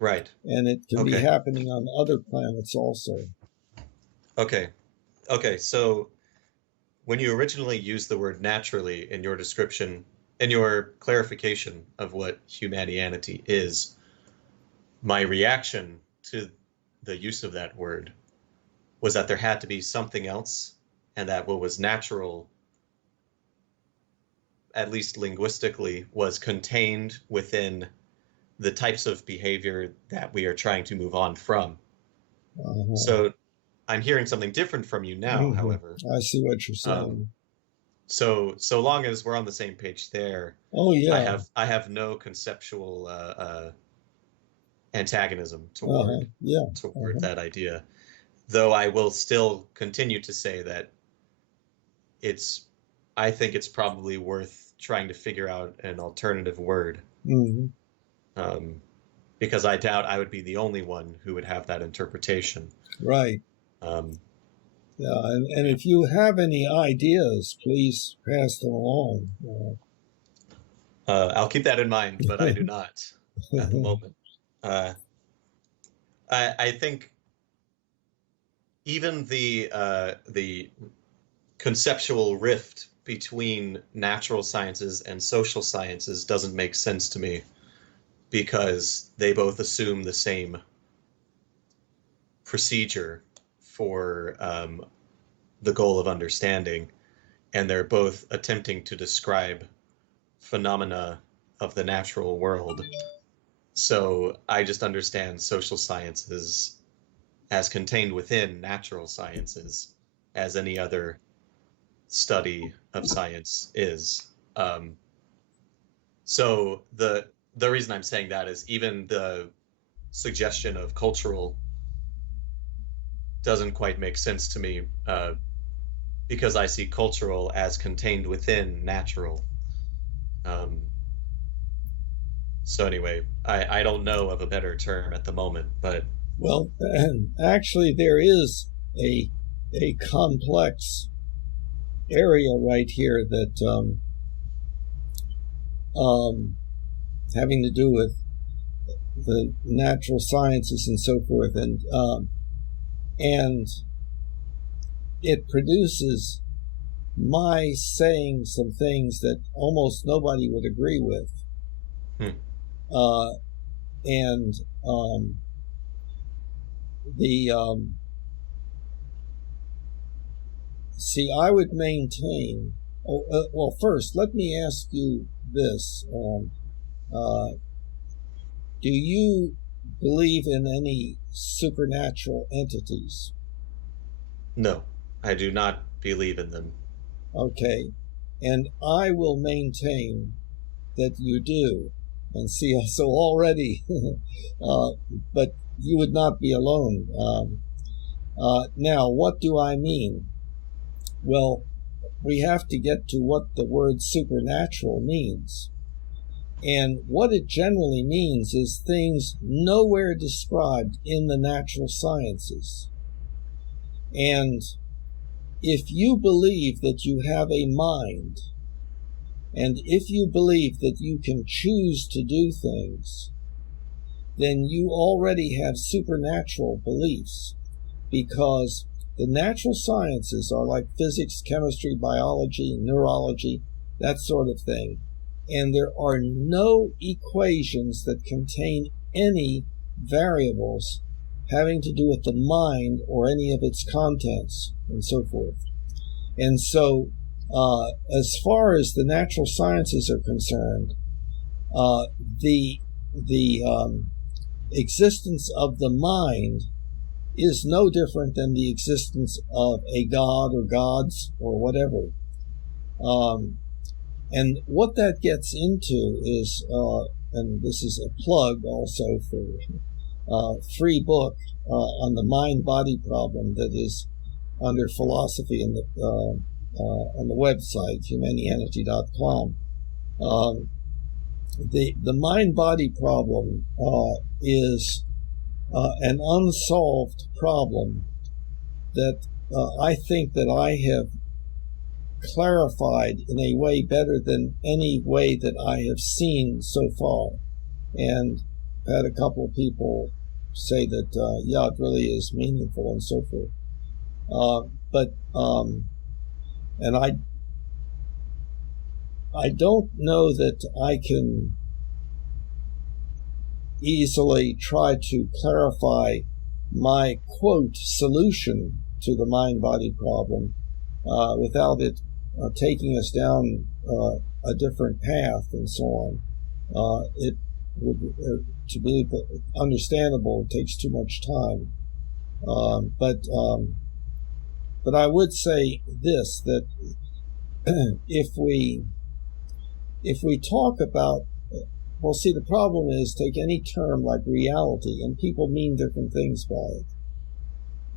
Right. And it can be happening on other planets also. Okay. So when you originally used the word naturally in your description, in your clarification of what humanianity is, my reaction to the use of that word was that there had to be something else, and that what was natural, at least linguistically, was contained within the types of behavior that we are trying to move on from. So I'm hearing something different from you now, however. I see what you're saying. So long as we're on the same page there, Oh yeah. I have no conceptual antagonism Yeah. toward that idea. Though I will still continue to say that I think it's probably worth trying to figure out an alternative word, hmm because I doubt I would be the only one who would have that interpretation. Right. Um, Yeah, and if you have any ideas, please pass them along. I'll keep that in mind, but I do not at the moment. I think even the conceptual rift between natural sciences and social sciences doesn't make sense to me, because they both assume the same procedure for the goal of understanding, and they're both attempting to describe phenomena of the natural world. So I just understand social sciences as contained within natural sciences, as any other study of science is. So the reason I'm saying that is even the suggestion of cultural doesn't quite make sense to me, because I see cultural as contained within natural. Um, so anyway, I don't know of a better term at the moment, but Well, actually, there is a complex area right here that having to do with the natural sciences and so forth, and it produces my saying some things that almost nobody would agree with. And see, I would maintain. Well, first, let me ask you this: do you believe in any supernatural entities? no, I do not believe in them. Okay, and I will maintain that you do. And see, so already, but you would not be alone. Now, what do I mean? Well, we have to get to what the word supernatural means. And what it generally means is things nowhere described in the natural sciences. And if you believe that you have a mind, and if you believe that you can choose to do things, then you already have supernatural beliefs, because the natural sciences are like physics, chemistry, biology, neurology, that sort of thing. And there are no equations that contain any variables having to do with the mind or any of its contents and so forth. And so, as far as the natural sciences are concerned, the existence of the mind is no different than the existence of a god or gods or whatever. And what that gets into is, and this is a plug also for a free book on the mind-body problem that is under philosophy in on the website, Humanianity.com. The mind-body problem is an unsolved problem that I think that I have clarified in a way better than any way that I have seen so far. And I've had a couple of people say that, yeah, it really is meaningful and so forth. And I don't know that I can easily try to clarify my, quote, solution to the mind-body problem without it taking us down a different path and so on. It would, to be understandable, it takes too much time. But I would say this, that if we talk about, well, see, the problem is, take any term like reality, and people mean different things by it.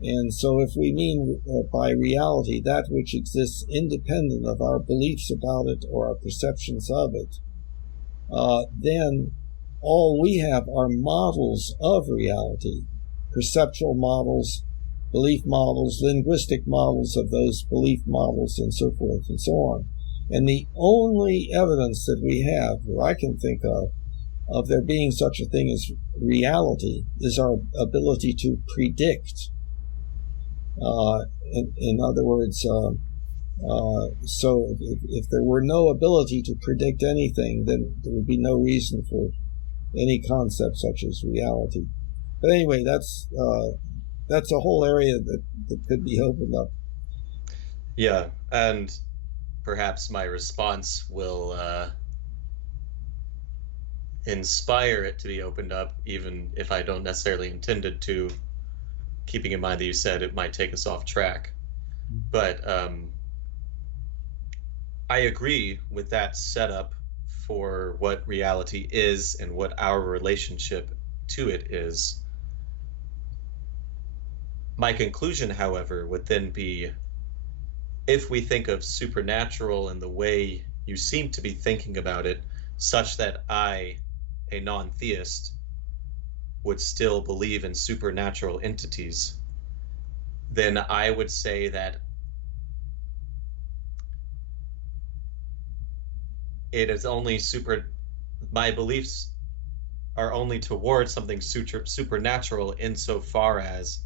And so if we mean by reality that which exists independent of our beliefs about it or our perceptions of it, then all we have are models of reality, perceptual models, belief models, linguistic models of those belief models, and so forth and so on. And the only evidence that we have, that I can think of there being such a thing as reality, is our ability to predict. In other words, so if there were no ability to predict anything, then there would be no reason for any concept such as reality. But anyway, that's a whole area that could be opened up. Yeah, and perhaps my response will inspire it to be opened up, even if I don't necessarily intend it to, keeping in mind that you said it might take us off track. But I agree with that setup for what reality is and what our relationship to it is. My conclusion, however, would then be, if we think of supernatural in the way you seem to be thinking about it, such that I, a non-theist, would still believe in supernatural entities, then I would say that it is only my beliefs are only towards something supernatural insofar as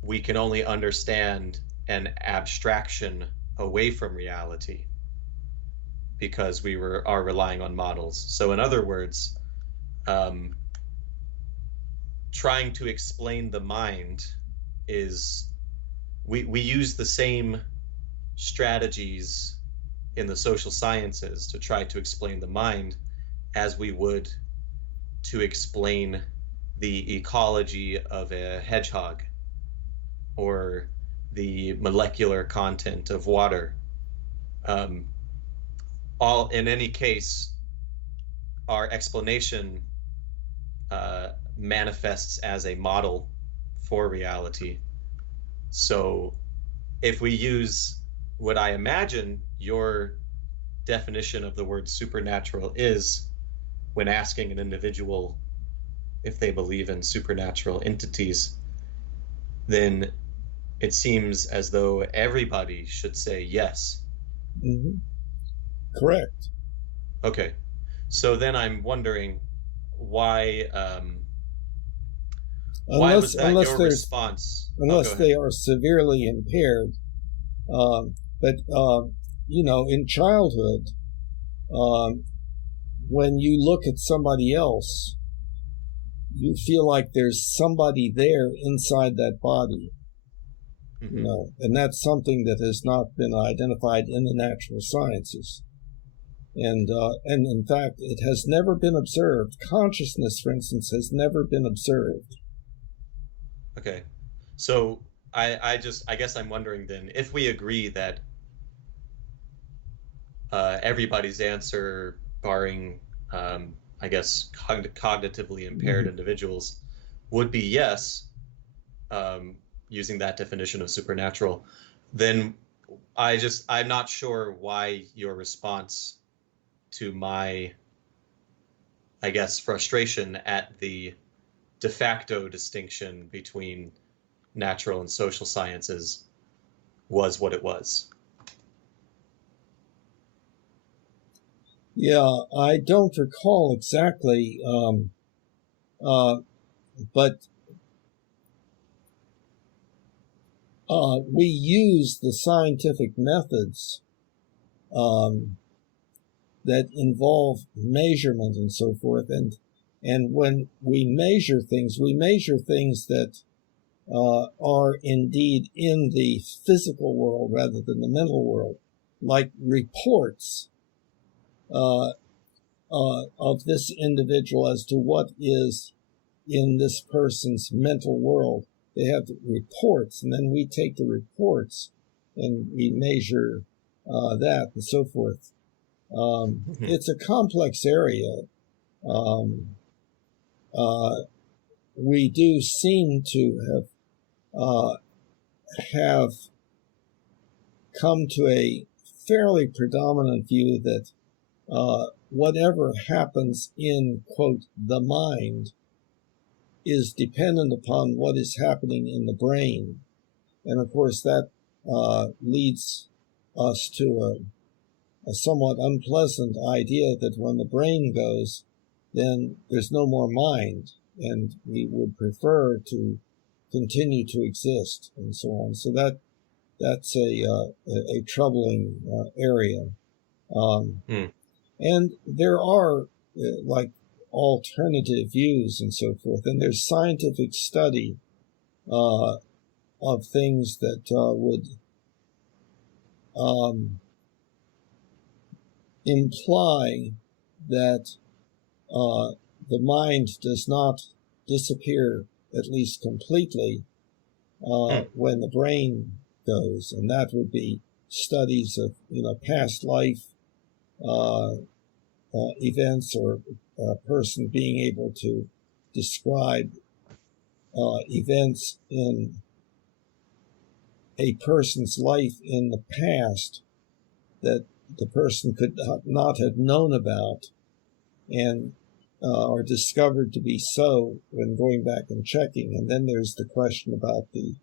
we can only understand an abstraction away from reality because we are relying on models. So in other words, trying to explain the mind is, we use the same strategies in the social sciences to try to explain the mind as we would to explain the ecology of a hedgehog or the molecular content of water. All in any case, our explanation manifests as a model for reality. So if we use what I imagine your definition of the word supernatural is when asking an individual if they believe in supernatural entities, then it seems as though everybody should say yes. Mm-hmm. Correct. Okay. So then I'm wondering why was that your response? Unless they are severely impaired. But in childhood, when you look at somebody else, you feel like there's somebody there inside that body. Mm-hmm. And that's something that has not been identified in the natural sciences. And in fact, it has never been observed. Consciousness, for instance, has never been observed. Okay. So I guess I'm wondering then, if we agree that everybody's answer, barring I guess cognitively impaired individuals, would be yes, using that definition of supernatural, then I'm not sure why your response to my, I guess, frustration at the de facto distinction between natural and social sciences was what it was. Yeah, I don't recall exactly, but we use the scientific methods that involve measurement and so forth, and when we measure things that are indeed in the physical world rather than the mental world, like reports of this individual as to what is in this person's mental world. They have reports, and then we take the reports and we measure that and so forth. It's a complex area. We do seem to have come to a fairly predominant view that whatever happens in, quote, the mind is dependent upon what is happening in the brain. And of course, that leads us to a somewhat unpleasant idea that when the brain goes, then there's no more mind, and we would prefer to continue to exist, and so on. So that's a troubling area. And there are like alternative views and so forth, and there's scientific study of things that would imply that the mind does not disappear, at least completely, when the brain goes, and that would be studies of past life events, or a person being able to describe events in a person's life in the past that the person could not have known about, and are discovered to be so when going back and checking. And then there's the question about the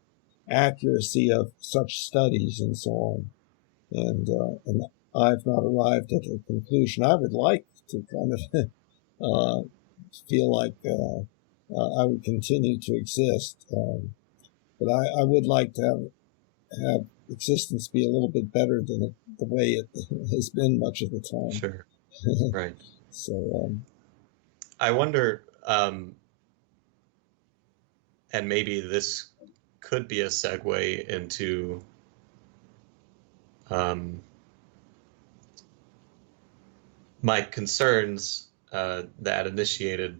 accuracy of such studies and so on. And I've not arrived at a conclusion. I would like to kind of feel like I would continue to exist, but I would like to have existence be a little bit better than the way it has been much of the time. Sure. Right. So I wonder, and maybe this could be a segue into my concerns that initiated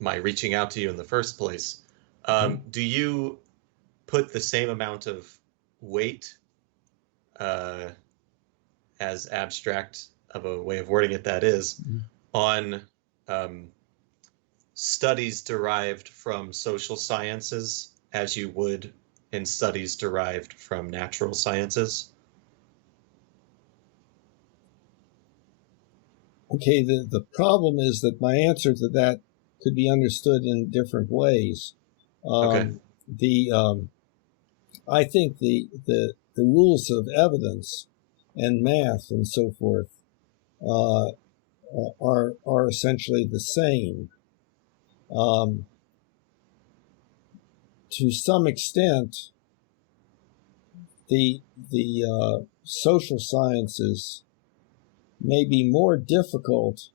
my reaching out to you in the first place. Do you put the same amount of weight, as abstract of a way of wording it that is, on studies derived from social sciences as you would in studies derived from natural sciences? Okay, the problem is that my answer to that could be understood in different ways. Okay. I think the rules of evidence and math and so forth are essentially the same. To some extent, the social sciences may be more difficult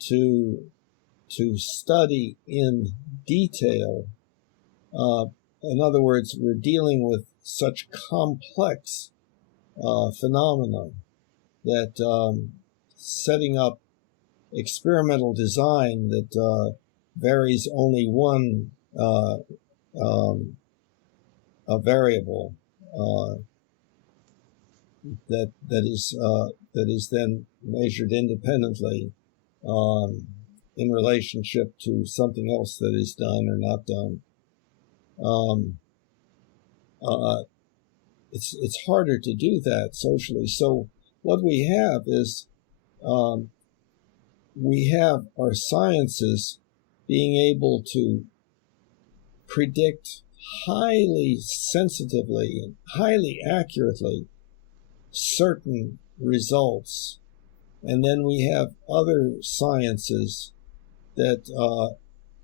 to study in detail. In other words, we're dealing with such complex phenomena that setting up experimental design that varies only one a variable that is then measured independently in relationship to something else that is done or not done. It's harder to do that socially. So what we have is we have our sciences being able to predict highly sensitively and highly accurately certain results. And then we have other sciences that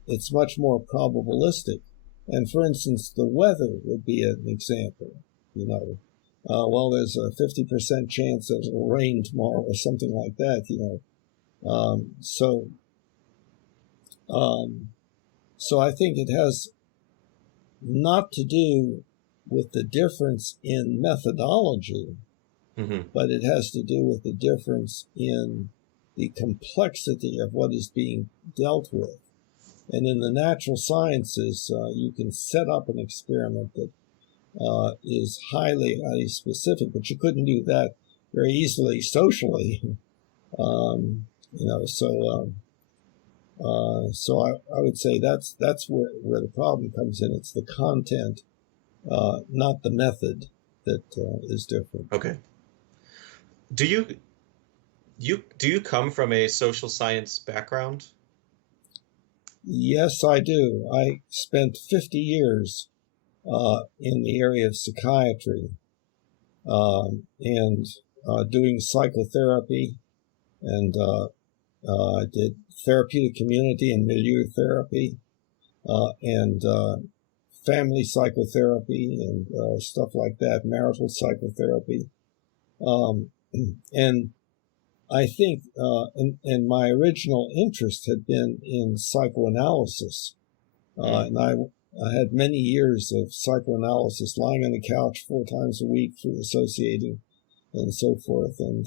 it's much more probabilistic. And for instance, the weather would be an example. Well, there's a 50% chance that it'll rain tomorrow or something like that, So I think it has not to do with the difference in methodology, but it has to do with the difference in the complexity of what is being dealt with. And in the natural sciences, you can set up an experiment that is highly, highly specific, but you couldn't do that very easily socially. So I would say that's where the problem comes in. It's the content, not the method, that is different. Okay. Do you come from a social science background? Yes, I do. I spent 50 years in the area of psychiatry, and doing psychotherapy, and I did therapeutic community and milieu therapy, and family psychotherapy, and stuff like that, marital psychotherapy. And I think, and my original interest had been in psychoanalysis. And I had many years of psychoanalysis, lying on the couch 4 times a week for associating and so forth, and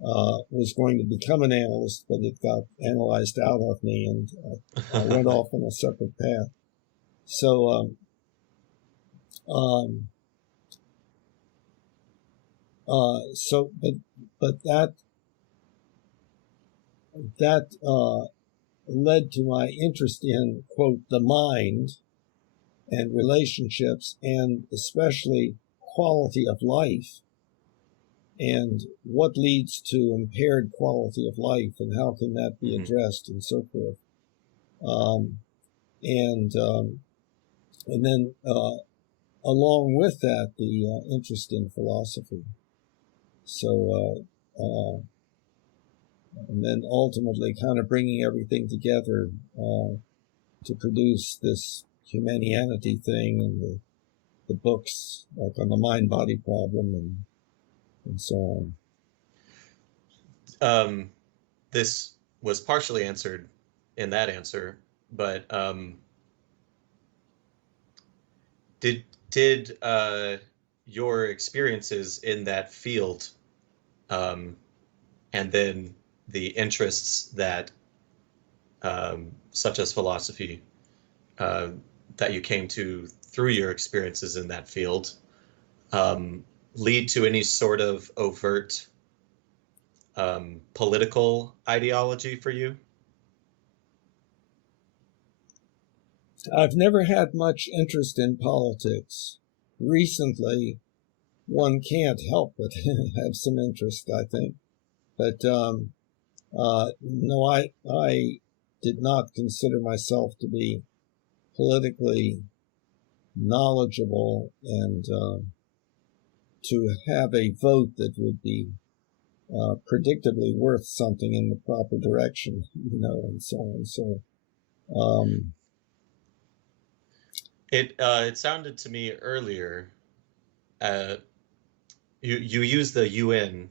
was going to become an analyst, but it got analyzed out of me, and I went off on a separate path. So, but that led to my interest in, quote, the mind and relationships, and especially quality of life, and what leads to impaired quality of life, and how can that be addressed, and so forth. And then along with that, the interest in philosophy. So, and then ultimately kind of bringing everything together to produce this Humanianity thing, and the books like on the mind-body problem, and so on. This was partially answered in that answer, but did your experiences in that field, and then the interests that, such as philosophy, that you came to through your experiences in that field, lead to any sort of overt political ideology for you? I've never had much interest in politics. Recently, one can't help but have some interest, I think. But no, I did not consider myself to be politically knowledgeable, and to have a vote that would be predictably worth something in the proper direction, and so on. So it sounded to me earlier, you use the UN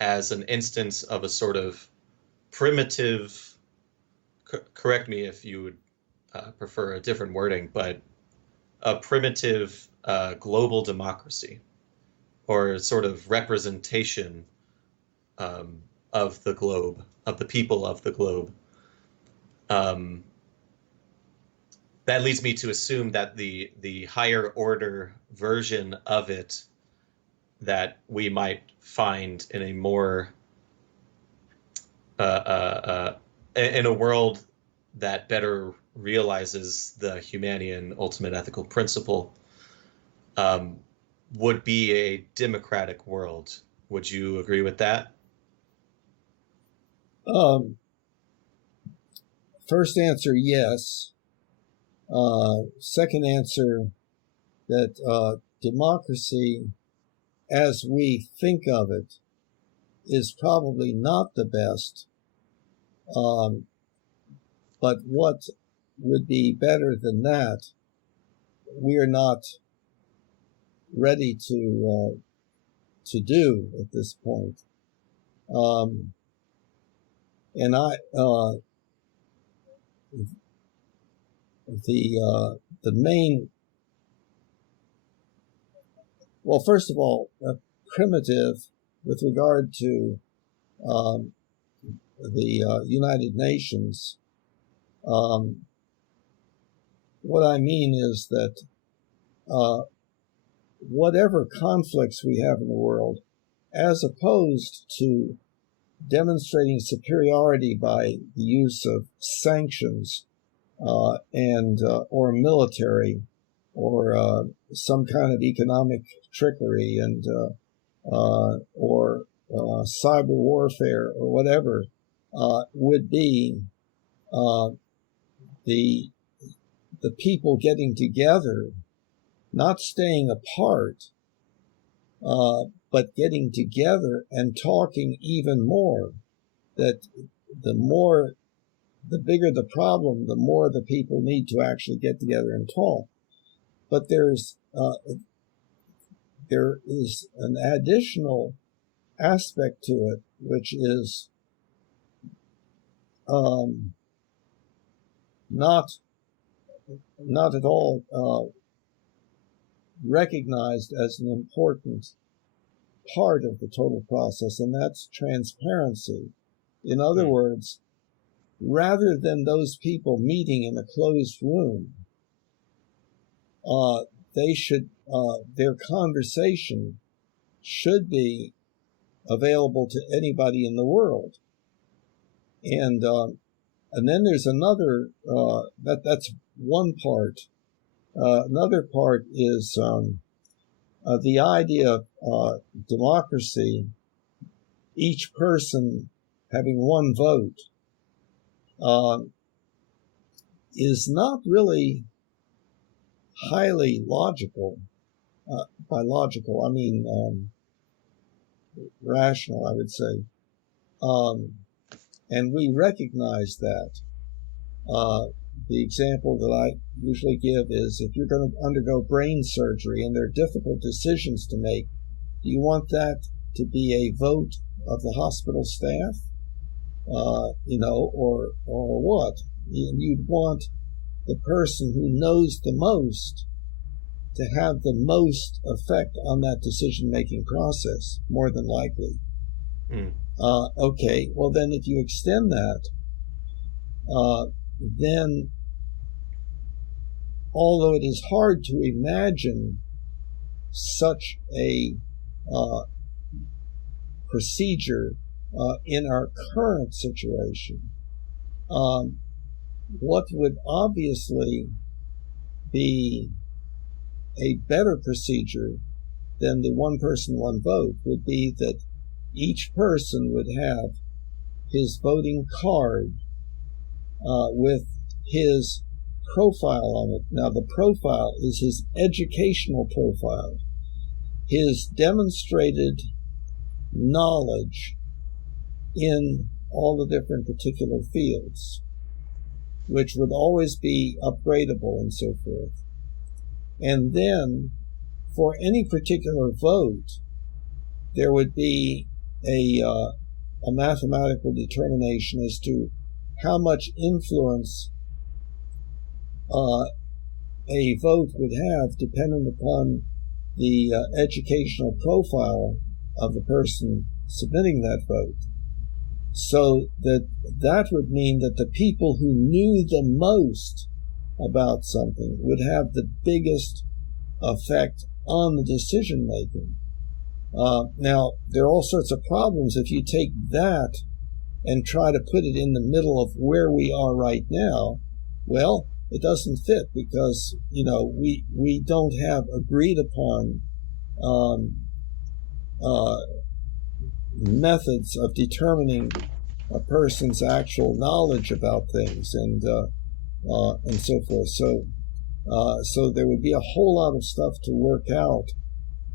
as an instance of a sort of primitive, correct me if you would prefer a different wording, but a primitive global democracy, or sort of representation of the globe, of the people of the globe. That leads me to assume that the higher order version of it that we might find in a more in a world that better realizes the Humanian ultimate ethical principle, would be a democratic world. Would you agree with that? First answer, yes. Second answer, that democracy as we think of it is probably not the best, but what would be better than that, we are not ready to do at this point. And the main, well, first of all, primitive with regard to the United Nations. What I mean is that whatever conflicts we have in the world, as opposed to demonstrating superiority by the use of sanctions and or military or some kind of economic trickery and or cyber warfare or whatever would be the people getting together, not staying apart, but getting together and talking even more. That the bigger the problem, the more the people need to actually get together and talk. But there is an additional aspect to it, which is not at all recognized as an important part of the total process, and that's transparency. In other words, rather than those people meeting in a closed room, they should their conversation should be available to anybody in the world. And then there's another that's one part. Another part is the idea of democracy, each person having one vote, is not really highly logical. By logical, I mean rational, I would say. And we recognize that. The example that I usually give is if you're going to undergo brain surgery and there are difficult decisions to make, do you want that to be a vote of the hospital staff? Or what? You'd want the person who knows the most to have the most effect on that decision-making process, more than likely. Okay, well then if you extend that, then although it is hard to imagine such a procedure in our current situation, what would obviously be a better procedure than the one person, one vote would be that each person would have his voting card with his profile on it. Now, the profile is his educational profile, his demonstrated knowledge in all the different particular fields, which would always be upgradable and so forth. And then, for any particular vote, there would be a mathematical determination as to how much influence a vote would have depending upon the educational profile of the person submitting that vote. So that would mean that the people who knew the most about something would have the biggest effect on the decision making. Now, there are all sorts of problems if you take that and try to put it in the middle of where we are right now. Well, it doesn't fit because, we don't have agreed upon methods of determining a person's actual knowledge about things and so forth. So there would be a whole lot of stuff to work out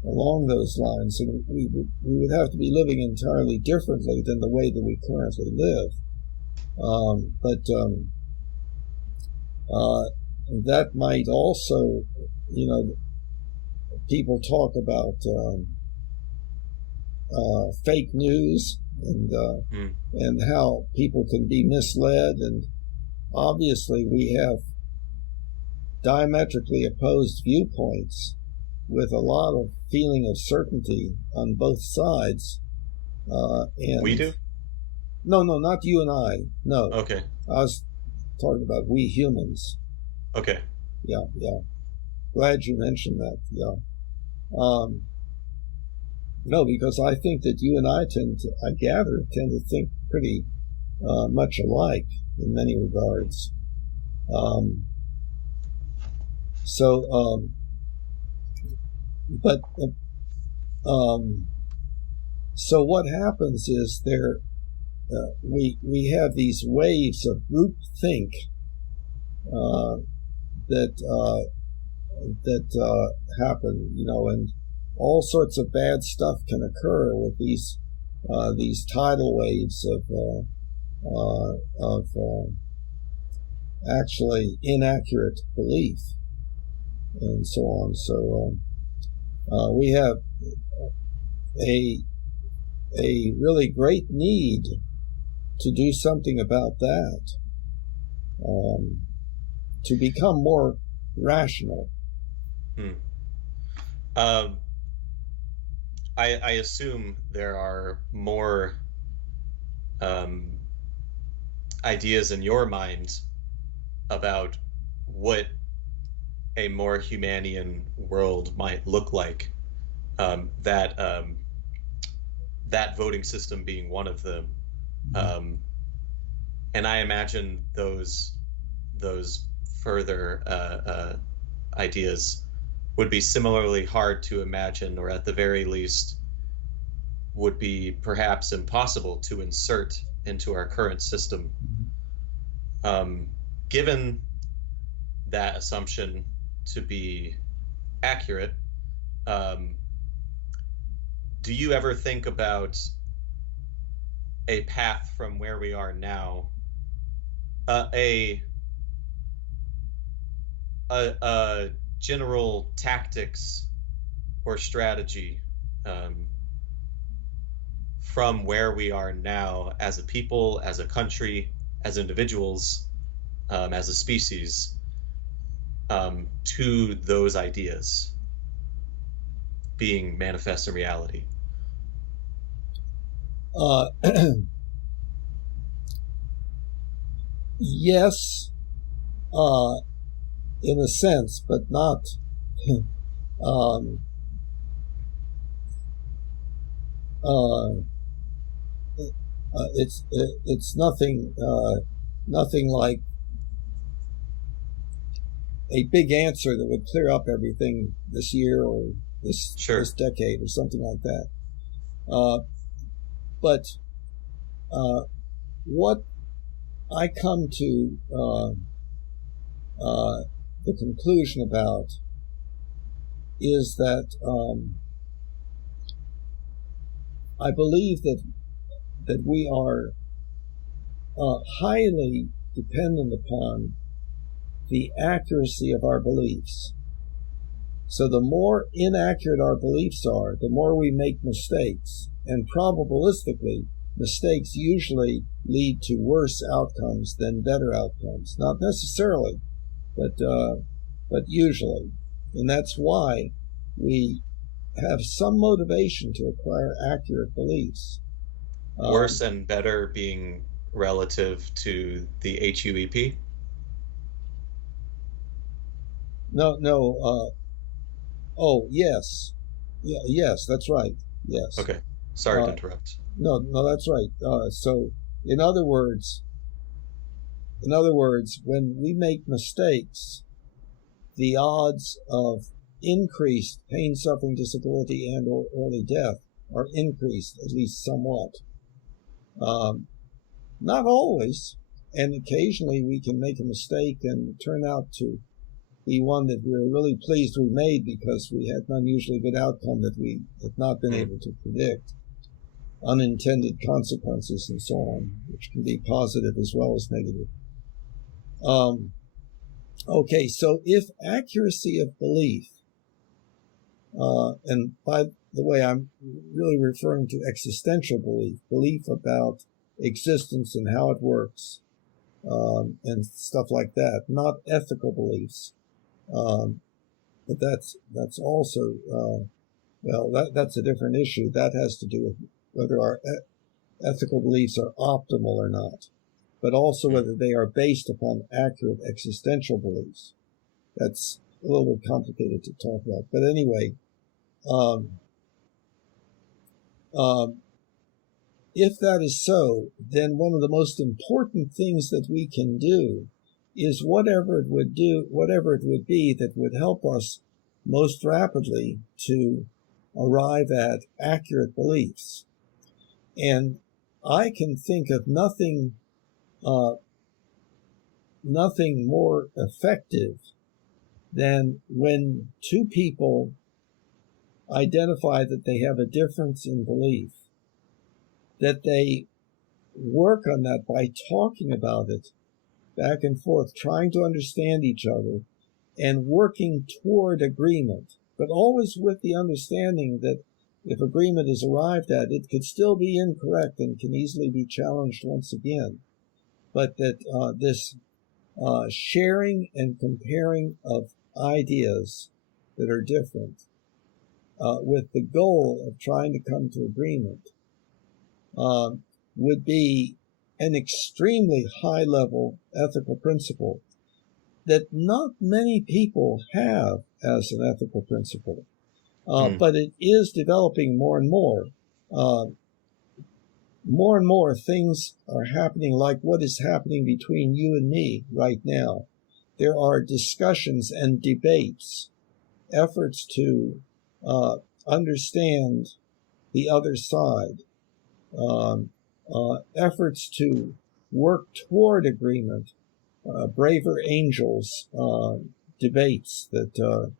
along those lines, and we would have to be living entirely differently than the way that we currently live. But that might also, people talk about fake news and how people can be misled, and obviously we have diametrically opposed viewpoints with a lot of feeling of certainty on both sides. And we do? No, not you and I. No. Okay. I was talking about we humans. Okay. Yeah. glad you mentioned that. Yeah. No, because I think that you and I tend to think pretty much alike in many regards. But so what happens is we have these waves of group think that happen, and all sorts of bad stuff can occur with these tidal waves of actually inaccurate belief and so on. So we have a really great need to do something about that, to become more rational. I assume there are more ideas in your mind about what a more Humanian world might look like. That voting system being one of them, and I imagine those further ideas would be similarly hard to imagine, or at the very least would be perhaps impossible to insert into our current system. Given that assumption to be accurate, do you ever think about a path from where we are now, a general tactics or strategy from where we are now as a people, as a country, as individuals, as a species, to those ideas being manifest in reality? Yes, in a sense, but not. It's nothing like a big answer that would clear up everything this year or this decade or something like that. But what I come to the conclusion about is that I believe that we are highly dependent upon the accuracy of our beliefs. So the more inaccurate our beliefs are, the more we make mistakes. And probabilistically, mistakes usually lead to worse outcomes than better outcomes. Not necessarily, but usually. And that's why we have some motivation to acquire accurate beliefs. Worse and better being relative to the HUEP? No. Oh, yes. Yeah, yes, that's right. Yes. Okay. Sorry to interrupt. No, that's right. So, in other words, when we make mistakes, the odds of increased pain, suffering, disability, and or early death are increased, at least somewhat. Not always, and occasionally we can make a mistake and turn out to be one that we're really pleased we made because we had an unusually good outcome that we had not been able to predict. Unintended consequences and so on, which can be positive as well as negative. Okay, so if accuracy of belief, and by the way, I'm really referring to existential belief about existence and how it works, and stuff like that, not ethical beliefs. But that's also, that's a different issue. That has to do with whether our ethical beliefs are optimal or not, but also whether they are based upon accurate existential beliefs. That's a little bit complicated to talk about. But anyway, um, um, if that is so, then one of the most important things that we can do is whatever it would be that would help us most rapidly to arrive at accurate beliefs. And I can think of nothing more effective than when two people identify that they have a difference in belief, that they work on that by talking about it back and forth, trying to understand each other and working toward agreement, but always with the understanding that if agreement is arrived at, it could still be incorrect and can easily be challenged once again. But that this sharing and comparing of ideas that are different with the goal of trying to come to agreement would be an extremely high-level ethical principle that not many people have as an ethical principle. But it is developing more and more. More and more things are happening like what is happening between you and me right now. There are discussions and debates, efforts to understand the other side, efforts to work toward agreement, braver angels debates that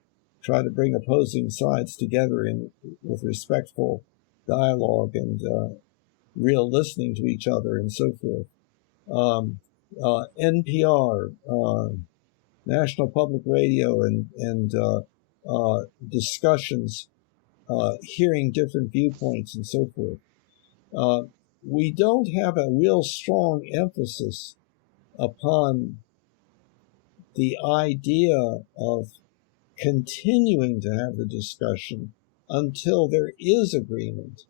try to bring opposing sides together with respectful dialogue and real listening to each other and so forth. NPR, National Public Radio, and discussions, hearing different viewpoints and so forth. We don't have a real strong emphasis upon the idea of continuing to have the discussion until there is agreement.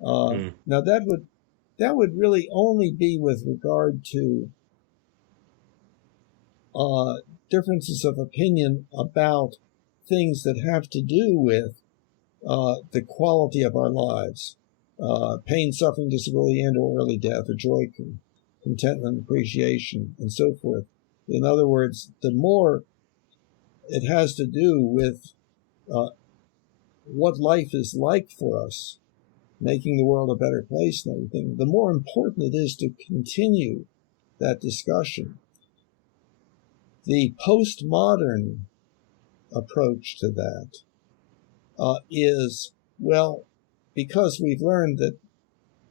Now that would really only be with regard to differences of opinion about things that have to do with the quality of our lives, pain, suffering, disability, and or early death, or joy, contentment, appreciation, and so forth. In other words, the more it has to do with what life is like for us, making the world a better place and everything, the more important it is to continue that discussion. The postmodern approach to that is, well, because we've learned that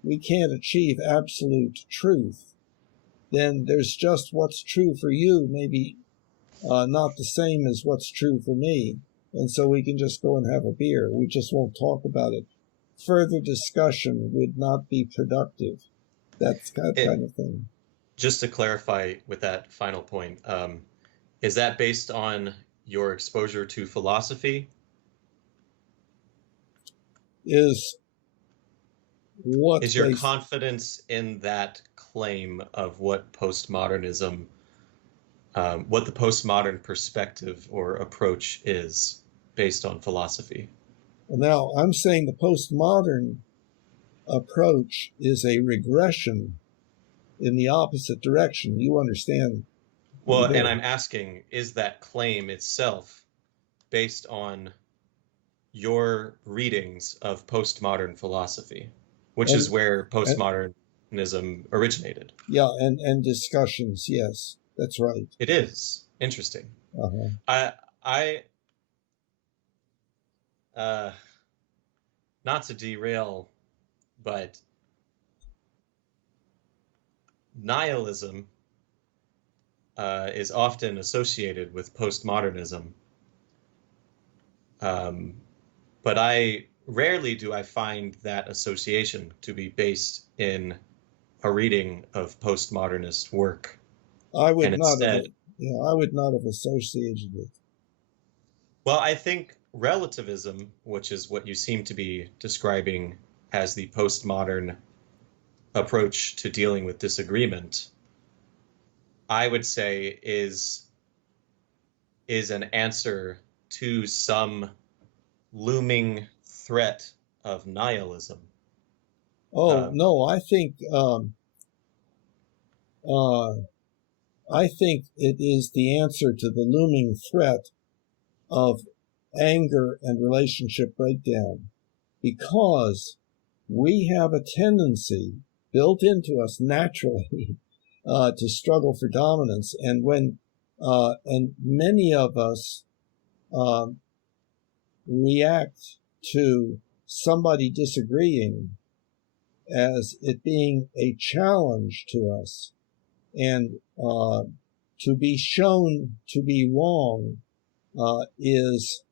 we can't achieve absolute truth, then there's just what's true for you, maybe not the same as what's true for me, and so we can just go and have a beer. We just won't talk about it. Further discussion would not be productive. That's that kind of thing. Just to clarify with that final point, is that based on your exposure to philosophy? Is your confidence in that claim of what postmodernism, what the postmodern perspective or approach is based on philosophy? Well, now, I'm saying the postmodern approach is a regression in the opposite direction. You understand? Well, and I'm asking, is that claim itself based on your readings of postmodern philosophy, which is where postmodernism originated? Yeah, and discussions, yes, that's right. It is. Interesting. Not to derail, but nihilism is often associated with postmodernism. But rarely do I find that association to be based in a reading of postmodernist work. I would not have associated it. Well, I think relativism, which is what you seem to be describing as the postmodern approach to dealing with disagreement, I would say is is an answer to some looming threat of nihilism. Oh, no, I think it is the answer to the looming threat of anger and relationship breakdown, because we have a tendency built into us naturally to struggle for dominance, and many of us react to somebody disagreeing as it being a challenge to us, and to be shown to be wrong is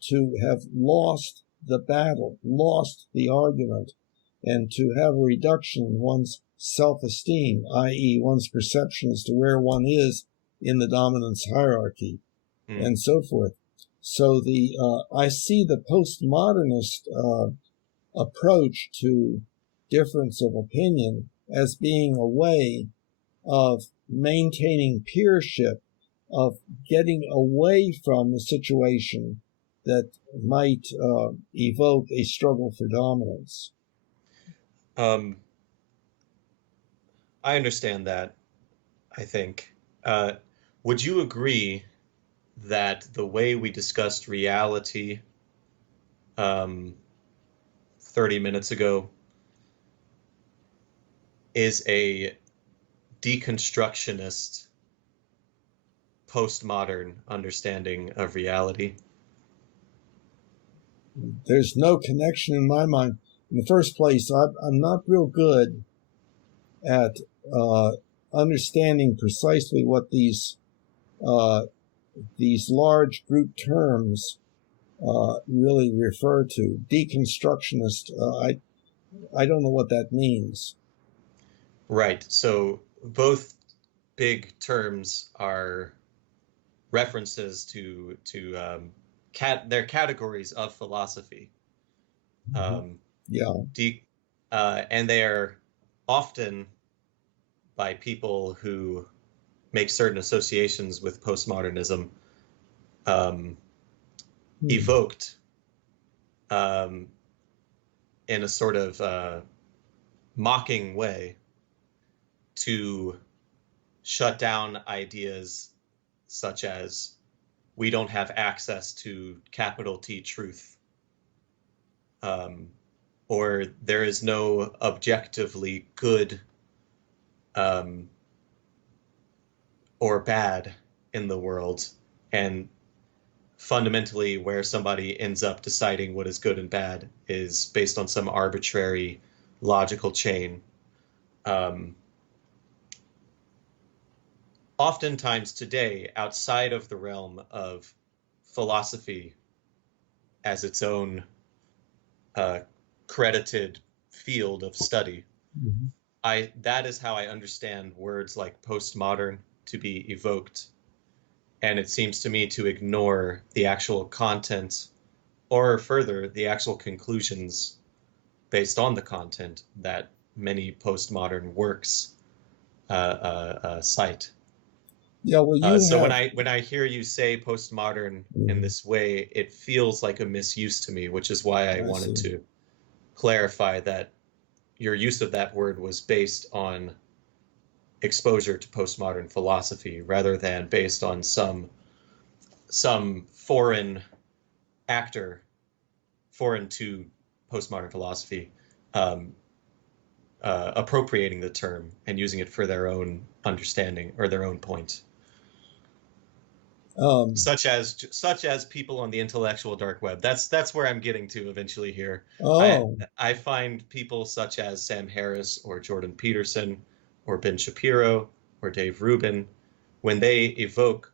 to have lost the battle, lost the argument, and to have a reduction in one's self-esteem, i.e., one's perception as to where one is in the dominance hierarchy, and so forth. So I see the postmodernist approach to difference of opinion as being a way of maintaining peership, of getting away from the situation that might evoke a struggle for dominance. I understand that, I think. Would you agree that the way we discussed reality 30 minutes ago is a deconstructionist, postmodern understanding of reality? There's no connection in my mind. In the first place, I'm not real good at understanding precisely what these large group terms really refer to. Deconstructionist, I don't know what that means. Right. So both big terms are references to their categories of philosophy. Yeah. And they are often, by people who make certain associations with postmodernism, evoked in a sort of mocking way to shut down ideas such as we don't have access to capital T truth, or there is no objectively good or bad in the world, and fundamentally where somebody ends up deciding what is good and bad is based on some arbitrary logical chain. Oftentimes today, outside of the realm of philosophy as its own credited field of study, that is how I understand words like postmodern to be evoked. And it seems to me to ignore the actual content, or further, the actual conclusions based on the content that many postmodern works cite. Yeah, well, so when I hear you say postmodern in this way, it feels like a misuse to me, which is why I wanted to clarify that your use of that word was based on exposure to postmodern philosophy rather than based on some foreign actor, foreign to postmodern philosophy, appropriating the term and using it for their own understanding or their own point. Such as people on the intellectual dark web. That's where I'm getting to eventually here. I find people such as Sam Harris or Jordan Peterson or Ben Shapiro or Dave Rubin, when they evoke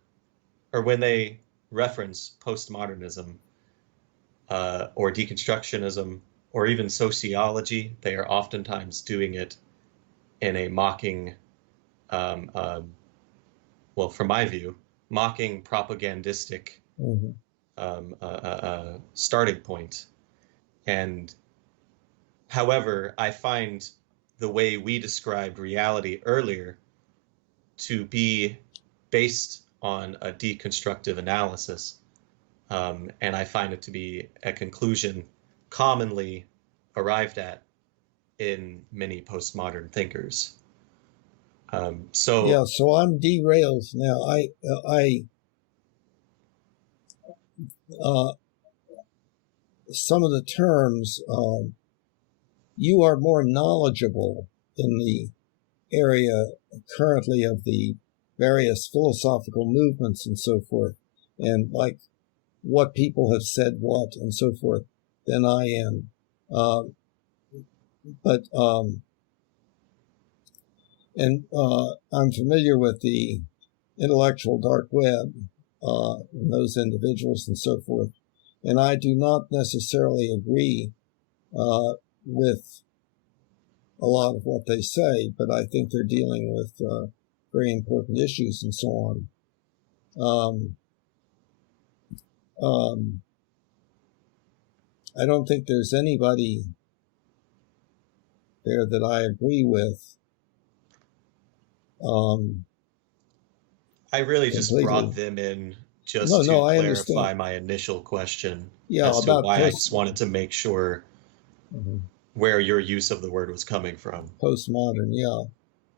or when they reference postmodernism or deconstructionism or even sociology, they are oftentimes doing it in a mocking, well, from my view, mocking propagandistic starting point. And however, I find the way we described reality earlier to be based on a deconstructive analysis, and I find it to be a conclusion commonly arrived at in many postmodern thinkers. So I'm derailed now. Some of the terms, you are more knowledgeable in the area currently of the various philosophical movements and so forth, and like what people have said what and so forth, than I am. I'm familiar with the intellectual dark web, and those individuals and so forth, and I do not necessarily agree with a lot of what they say, but I think they're dealing with very important issues and so on. I don't think there's anybody there that I agree with. I really just brought them in just to clarify my initial question as to why I just wanted to make sure where your use of the word was coming from. Postmodern, yeah.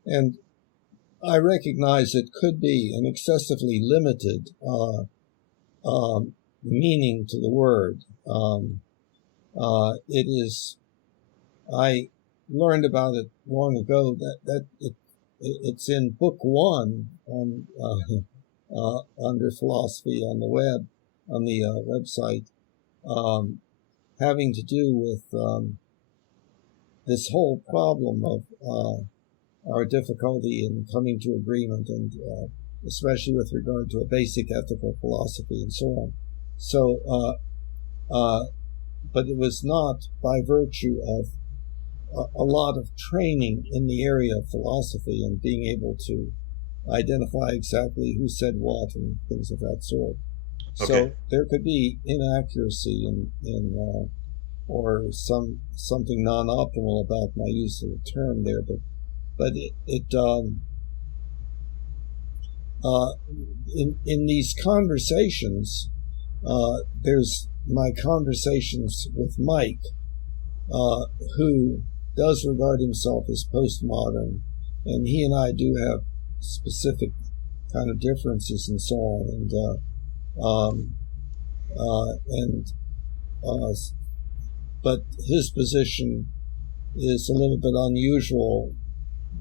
And I recognize it could be an excessively limited meaning to the word. It is, I learned about it long ago, that it's in book 1 on under philosophy on the web, on the website, having to do with this whole problem of our difficulty in coming to agreement, and especially with regard to a basic ethical philosophy and so on. So, but it was not by virtue of a lot of training in the area of philosophy and being able to identify exactly who said what and things of that sort. Okay. So there could be inaccuracy in or something non-optimal about my use of the term there, but in these conversations, there's my conversations with Mike, who does regard himself as postmodern, and he and I do have specific kind of differences and so on, but his position is a little bit unusual,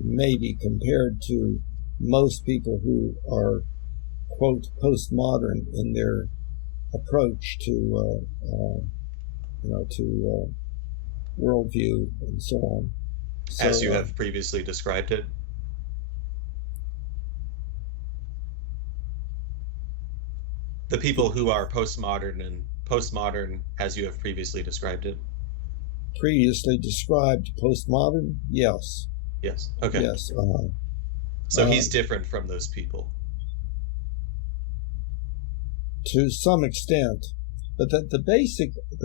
maybe compared to most people who are, quote, postmodern in their approach to worldview and so on. So, as you have previously described it? The people who are postmodern as you have previously described it? Previously described postmodern? Yes. Yes. Okay. Yes. So he's different from those people? To some extent. But the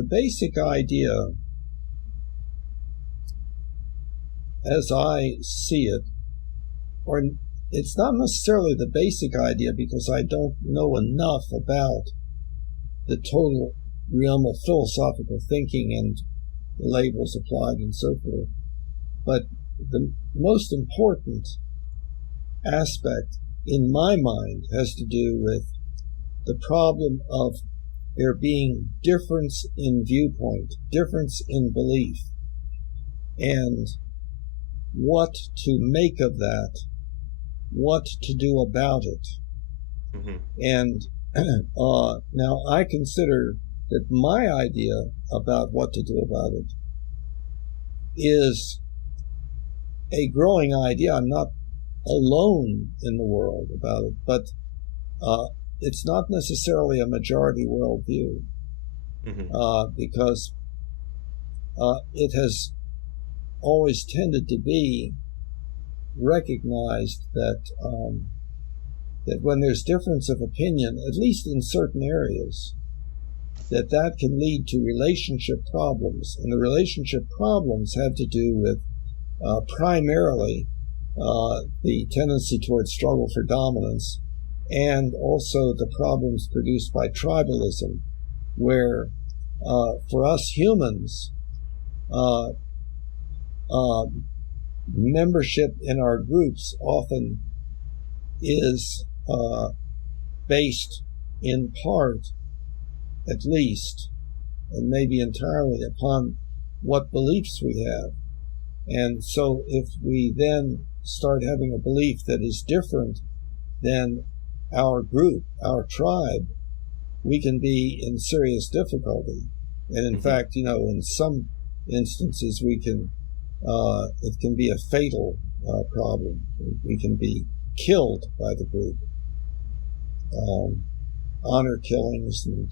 basic idea, as I see it, or it's not necessarily the basic idea because I don't know enough about the total realm of philosophical thinking and the labels applied and so forth. But the most important aspect in my mind has to do with the problem of there being difference in viewpoint, difference in belief, and what to make of that, what to do about it. Mm-hmm. And now I consider that my idea about what to do about it is a growing idea. I'm not alone in the world about it, but it's not necessarily a majority worldview, because it has always tended to be recognized that that when there's difference of opinion, at least in certain areas, that can lead to relationship problems, and the relationship problems have to do with primarily the tendency towards struggle for dominance, and also the problems produced by tribalism, where for us humans, membership in our groups often is based in part, at least, and maybe entirely, upon what beliefs we have. And so if we then start having a belief that is different than our group, our tribe, we can be in serious difficulty. And in fact, in some instances, we can, it can be a fatal problem. We can be killed by the group. Honor killings and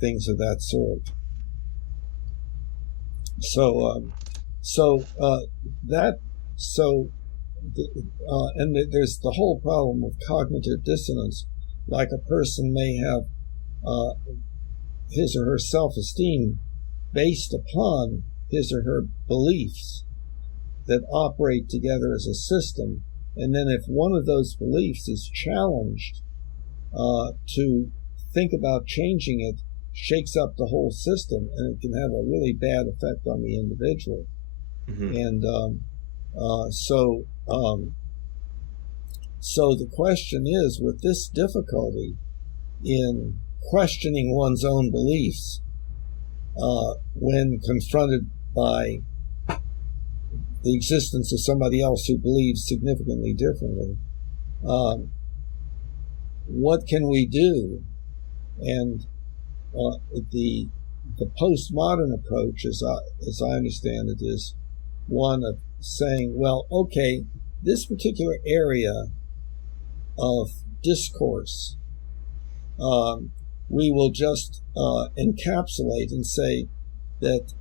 things of that sort. And there's the whole problem of cognitive dissonance. Like a person may have his or her self-esteem based upon his or her beliefs that operate together as a system, and then if one of those beliefs is challenged, to think about changing it shakes up the whole system, and it can have a really bad effect on the individual. And so the question is, with this difficulty in questioning one's own beliefs when confronted by the existence of somebody else who believes significantly differently, what can we do? And the postmodern approach, as I understand it, is one of saying, well, okay, this particular area of discourse, we will just encapsulate and say that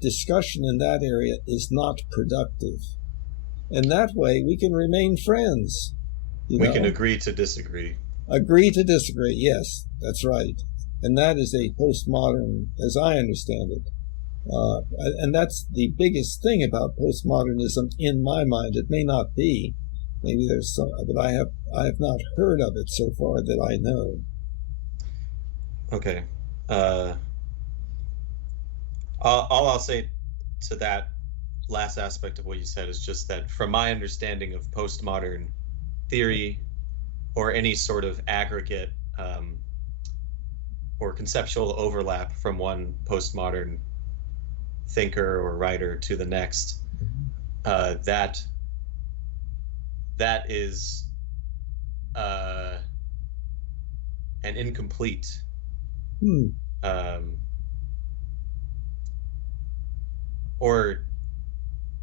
discussion in that area is not productive. And that way we can remain friends. We can agree to disagree. Agree to disagree, yes, that's right. And that is a postmodern, as I understand it. And that's the biggest thing about postmodernism in my mind. It may not be. Maybe there's some, but I have not heard of it so far that I know. Okay. All I'll say to that last aspect of what you said is just that from my understanding of postmodern theory or any sort of aggregate or conceptual overlap from one postmodern thinker or writer to the next, that is an incomplete or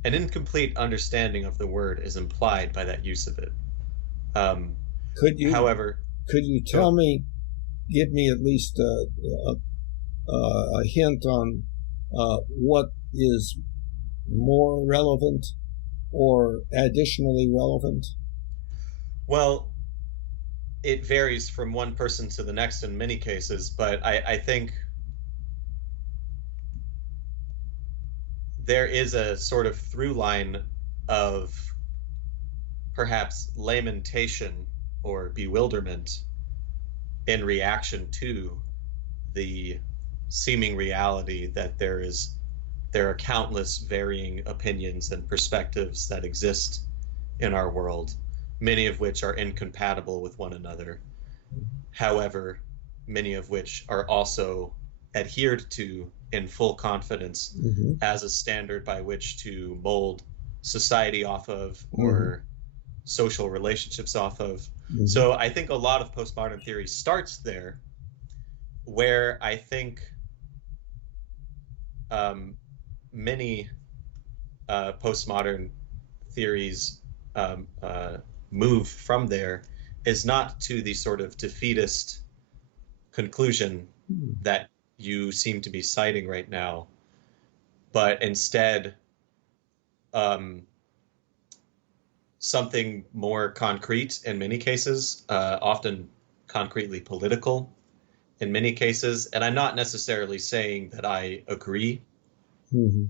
an incomplete understanding of the word is implied by that use of it. However, could you tell me, give me at least a hint on what is more relevant or additionally relevant? Well, it varies from one person to the next in many cases, but I think there is a sort of through line of perhaps lamentation or bewilderment in reaction to the seeming reality that there are countless varying opinions and perspectives that exist in our world, many of which are incompatible with one another. However, many of which are also adhered to in full confidence as a standard by which to mold society off of or social relationships off of. So I think a lot of postmodern theory starts there, where I think many postmodern theories move from there is not to the sort of defeatist conclusion that you seem to be citing right now, but instead something more concrete in many cases, often concretely political in many cases. And I'm not necessarily saying that I agree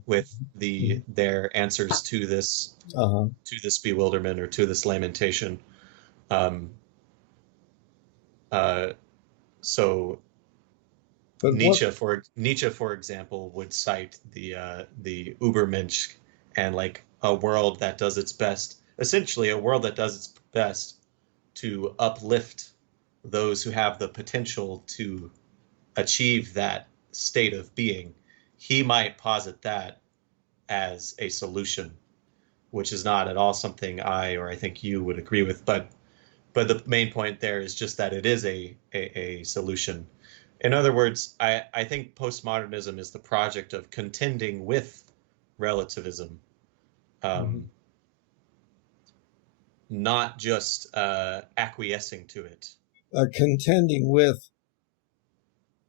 with their answers to this bewilderment or to this lamentation. So But Nietzsche, for example, would cite the Übermensch and like a world that does its best, essentially a world that does its best to uplift those who have the potential to achieve that state of being. He might posit that as a solution, which is not at all something I think you would agree with. But the main point there is just that it is a solution. In other words, I think postmodernism is the project of contending with relativism, not just acquiescing to it. Contending with,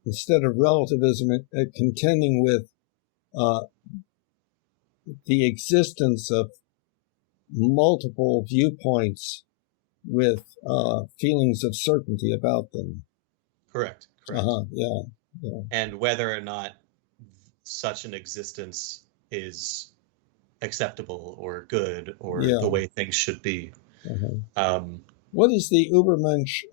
instead of relativism, contending with the existence of multiple viewpoints with feelings of certainty about them. Correct. Yeah. And whether or not such an existence is acceptable or good or the way things should be. What is the Übermensch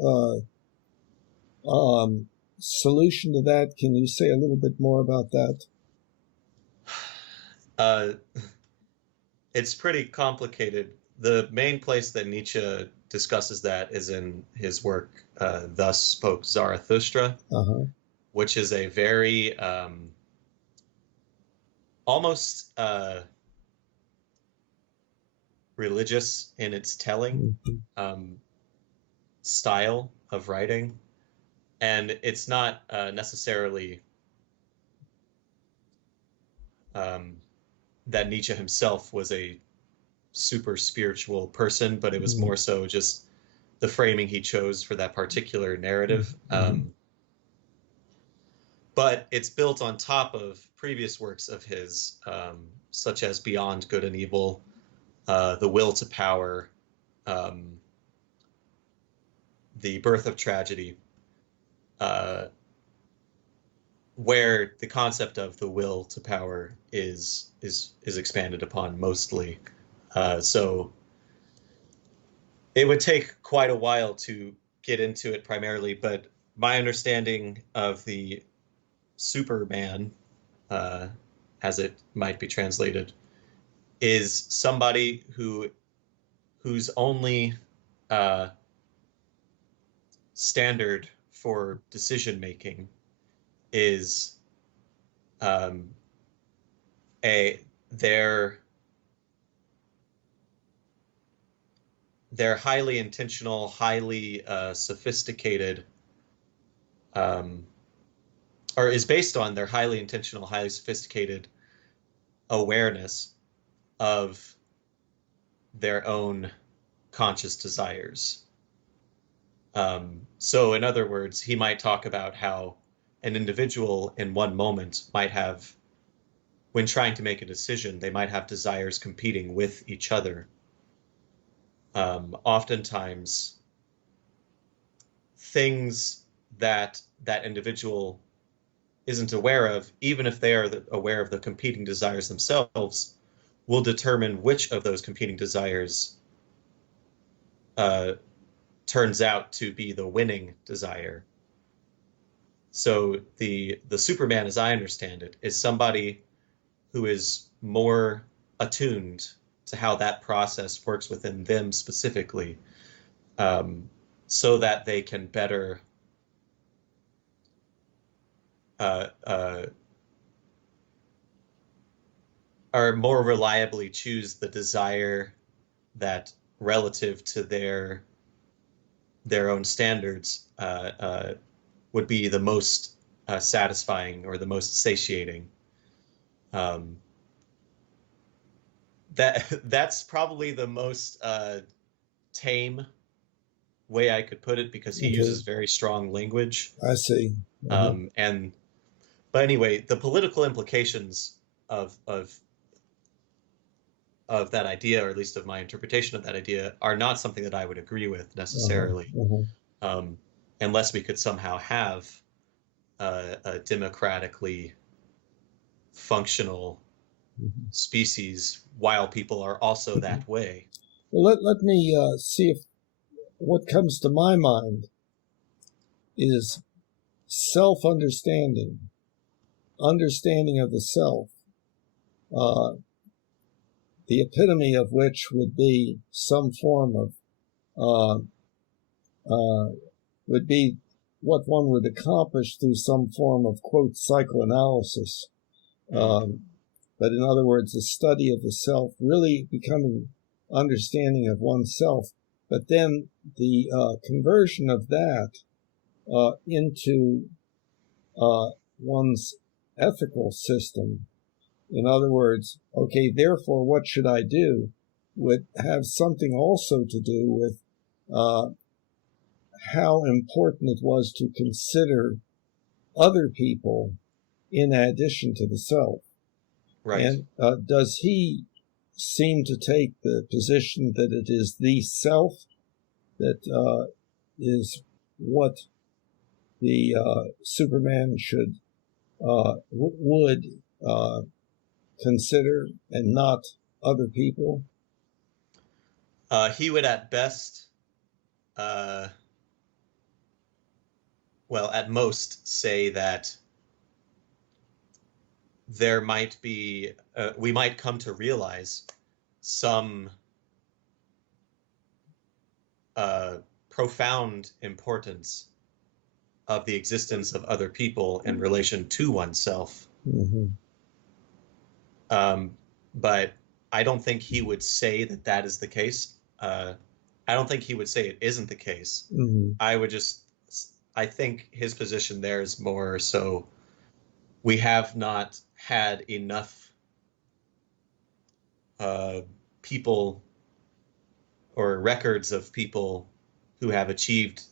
solution to that? Can you say a little bit more about that? It's pretty complicated. The main place that Nietzsche discusses that is in his work, Thus Spoke Zarathustra, which is a very almost religious in its telling style of writing. And it's not necessarily that Nietzsche himself was a super spiritual person, but it was more so just the framing he chose for that particular narrative. But it's built on top of previous works of his, such as Beyond Good and Evil, The Will to Power, The Birth of Tragedy, where the concept of the will to power is expanded upon mostly. So it would take quite a while to get into it primarily, but my understanding of the Superman, as it might be translated, is somebody whose only standard for decision making is their highly intentional, highly sophisticated, or is based on their highly intentional, highly sophisticated awareness of their own conscious desires. So in other words, he might talk about how an individual in one moment might have, when trying to make a decision, they might have desires competing with each other. Oftentimes, things that individual isn't aware of, even if they are aware of the competing desires themselves, will determine which of those competing desires turns out to be the winning desire. So the Superman, as I understand it, is somebody who is more attuned to how that process works within them specifically, so that they can better or more reliably choose the desire that, relative to their own standards, would be the most satisfying or the most satiating. That's probably the most tame way I could put it, because he uses very strong language. I see. But anyway, the political implications of that idea, or at least of my interpretation of that idea, are not something that I would agree with necessarily, unless we could somehow have a democratically functional species while people are also that way. Well, let me see if what comes to my mind is self-understanding, understanding of the self, the epitome of which would be some form of, would be what one would accomplish through some form of, quote, psychoanalysis. But in other words, the study of the self, really becoming understanding of oneself, but then the conversion of that into one's ethical system. In other words, okay, therefore, what should I do? Would have something also to do with how important it was to consider other people in addition to the self. Right. And does he seem to take the position that it is the self that is what the Superman should would consider, and not other people? He would at best, well, at most say that there might be, we might come to realize some profound importance of the existence of other people in relation to oneself. Mm-hmm. But I don't think he would say that that is the case. I don't think he would say it isn't the case. Mm-hmm. I think his position there is more so we have not had enough people or records of people who have achieved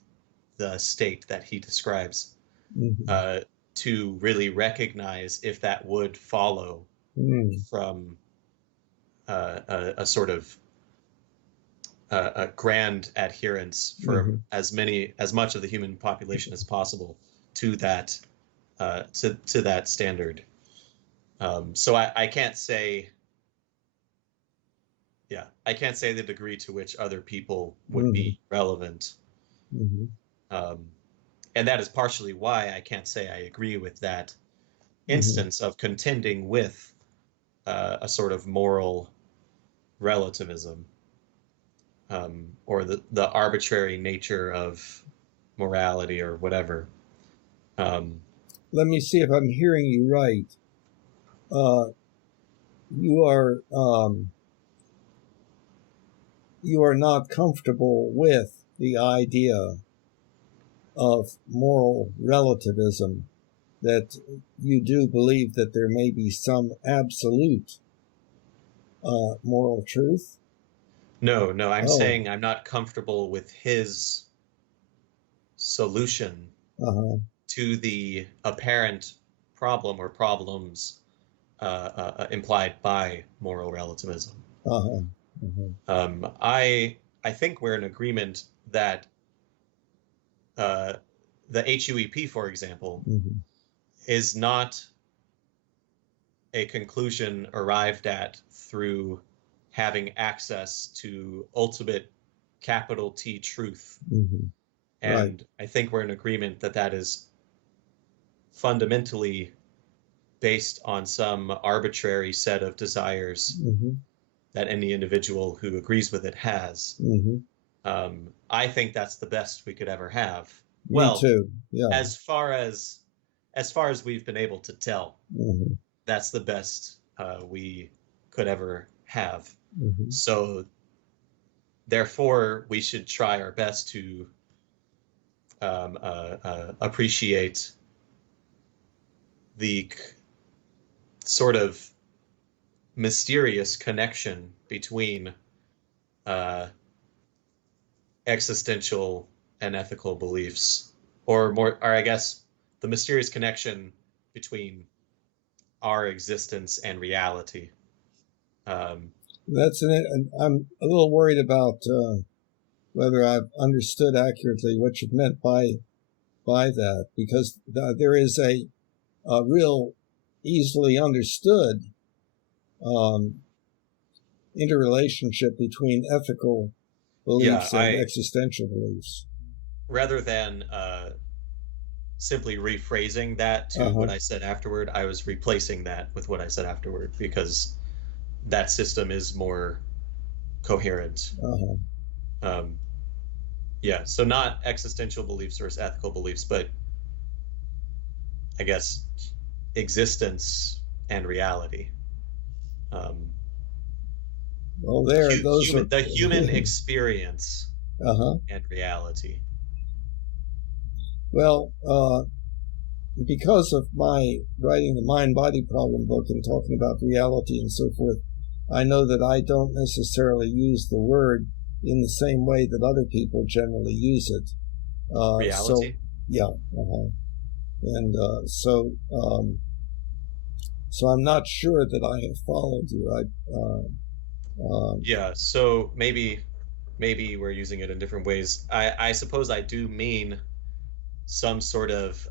the state that he describes to really recognize if that would follow from a sort of a grand adherence for as much of the human population as possible to that to that standard. So I can't say, I can't say the degree to which other people would be relevant. And that is partially why I can't say I agree with that instance of contending with a sort of moral relativism, or the arbitrary nature of morality or whatever. Let me see if I'm hearing you right. You are not comfortable with the idea of moral relativism, that you do believe that there may be some absolute moral truth? No, I'm saying I'm not comfortable with his solution to the apparent problem or problems implied by moral relativism. I think we're in agreement that the HUEP, for example, is not a conclusion arrived at through having access to ultimate capital T truth. And I think we're in agreement that that is fundamentally based on some arbitrary set of desires that any individual who agrees with it has. I think that's the best we could ever have. Me too. Yeah. As far as we've been able to tell, that's the best we could ever have. So therefore, we should try our best to appreciate the sort of mysterious connection between existential and ethical beliefs, or I guess the mysterious connection between our existence and reality. That's I'm a little worried about whether I've understood accurately what you meant by that, because there is a real easily understood interrelationship between ethical beliefs and existential beliefs. Rather than simply rephrasing that to what I said afterward. I was replacing that with what I said afterward because that system is more coherent. Yeah, so not existential beliefs versus ethical beliefs, but I guess existence and reality. Well, those are the human experience and reality. Well, because of my writing the mind-body problem book and talking about reality and so forth, I know that I don't necessarily use the word in the same way that other people generally use it. Reality? So, yeah. And so I'm not sure that I have followed you. Yeah, so maybe we're using it in different ways. I suppose I do mean some sort of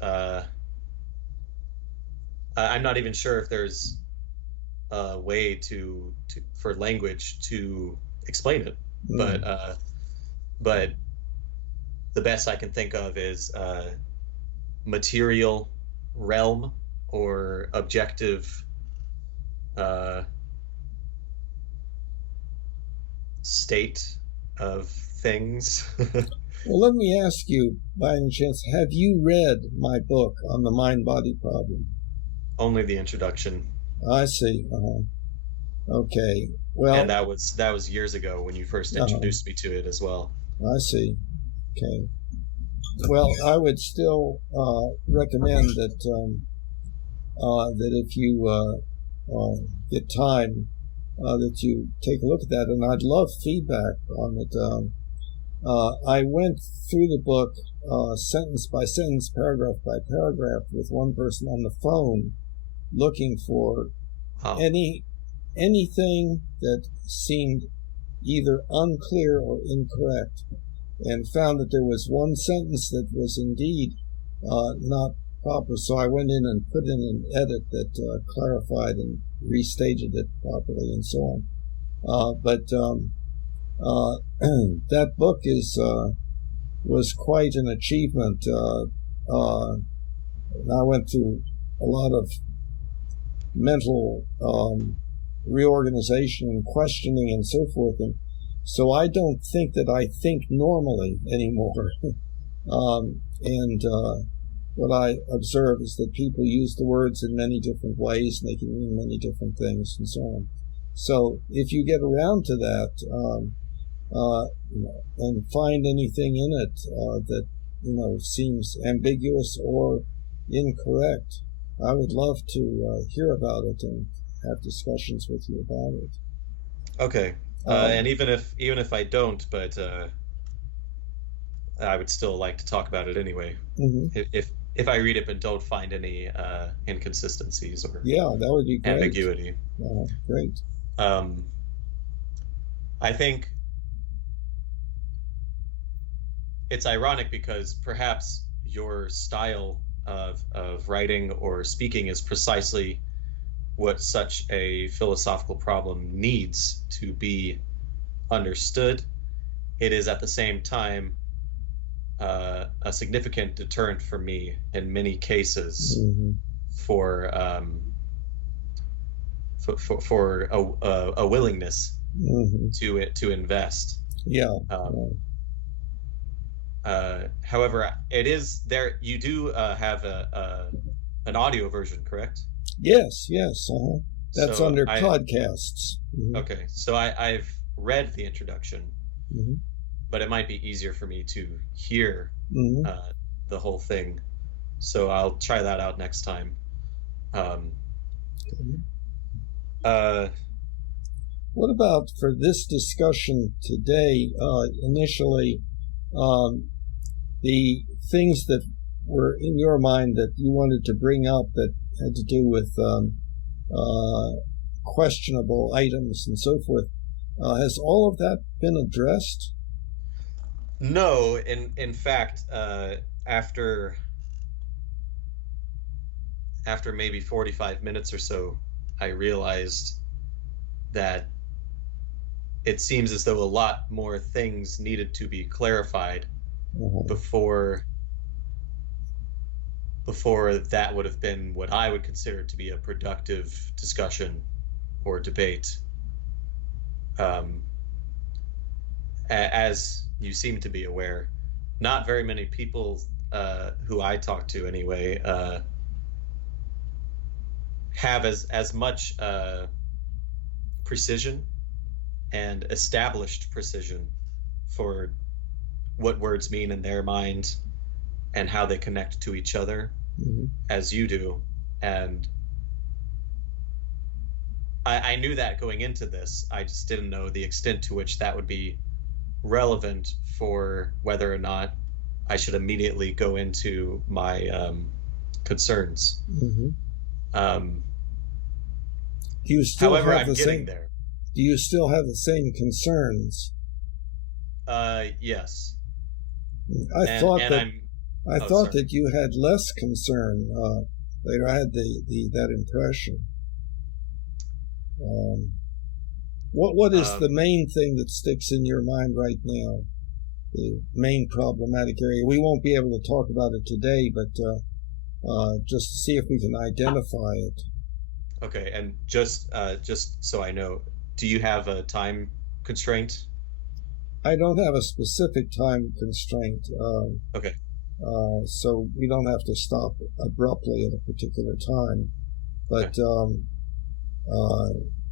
I'm not even sure if there's a way to for language to explain it, but the best I can think of is material realm or objective state of things. Well, let me ask you, by any chance, have you read my book on the mind-body problem? Only the introduction. I see. Okay. Well, and that was years ago when you first introduced me to it as well. I see. Okay. Well, I would still recommend that that if you get time, that you take a look at that, and I'd love feedback on it. I went through the book sentence by sentence, paragraph by paragraph, with one person on the phone, looking for anything that seemed either unclear or incorrect, and found that there was one sentence that was indeed not proper. So I went in and put in an edit that clarified and restated it properly and so on. But that book was quite an achievement. I went through a lot of mental reorganization and questioning and so forth, and so I don't think that I think normally anymore. What I observe is that people use the words in many different ways, and they can mean many different things and so on. So if you get around to that and find anything in it that seems ambiguous or incorrect, I would love to hear about it and have discussions with you about it. Okay. And even if I don't, but I would still like to talk about it anyway. If I read it but don't find any inconsistencies or that would be great. Ambiguity. Great. I think it's ironic because perhaps your style of writing or speaking is precisely what such a philosophical problem needs to be understood. It is at the same time a significant deterrent for me in many cases for a willingness to invest. However, it is there. You do have an audio version, correct? Yes. That's so under podcasts. Okay, so I've read the introduction, but it might be easier for me to hear the whole thing. So I'll try that out next time. What about for this discussion today, initially, the things that were in your mind that you wanted to bring up that had to do with questionable items and so forth? Has all of that been addressed? No, in fact, after maybe 45 minutes or so, I realized that it seems as though a lot more things needed to be clarified before before that would have been what I would consider to be a productive discussion or debate. As you seem to be aware, not very many people who I talk to anyway have as much precision and established precision for what words mean in their mind and how they connect to each other as you do. And I knew that going into this. I just didn't know the extent to which that would be relevant for whether or not I should immediately go into my concerns. Do you still However, have I'm the getting same? there. Do you still have the same concerns? Yes. I thought And that I'm sorry. that you had less concern. Later, I had that impression. What is the main thing that sticks in your mind right now? The main problematic area. We won't be able to talk about it today, but just to see if we can identify it. Okay, and just so I know, do you have a time constraint? I don't have a specific time constraint. Okay. So we don't have to stop abruptly at a particular time. But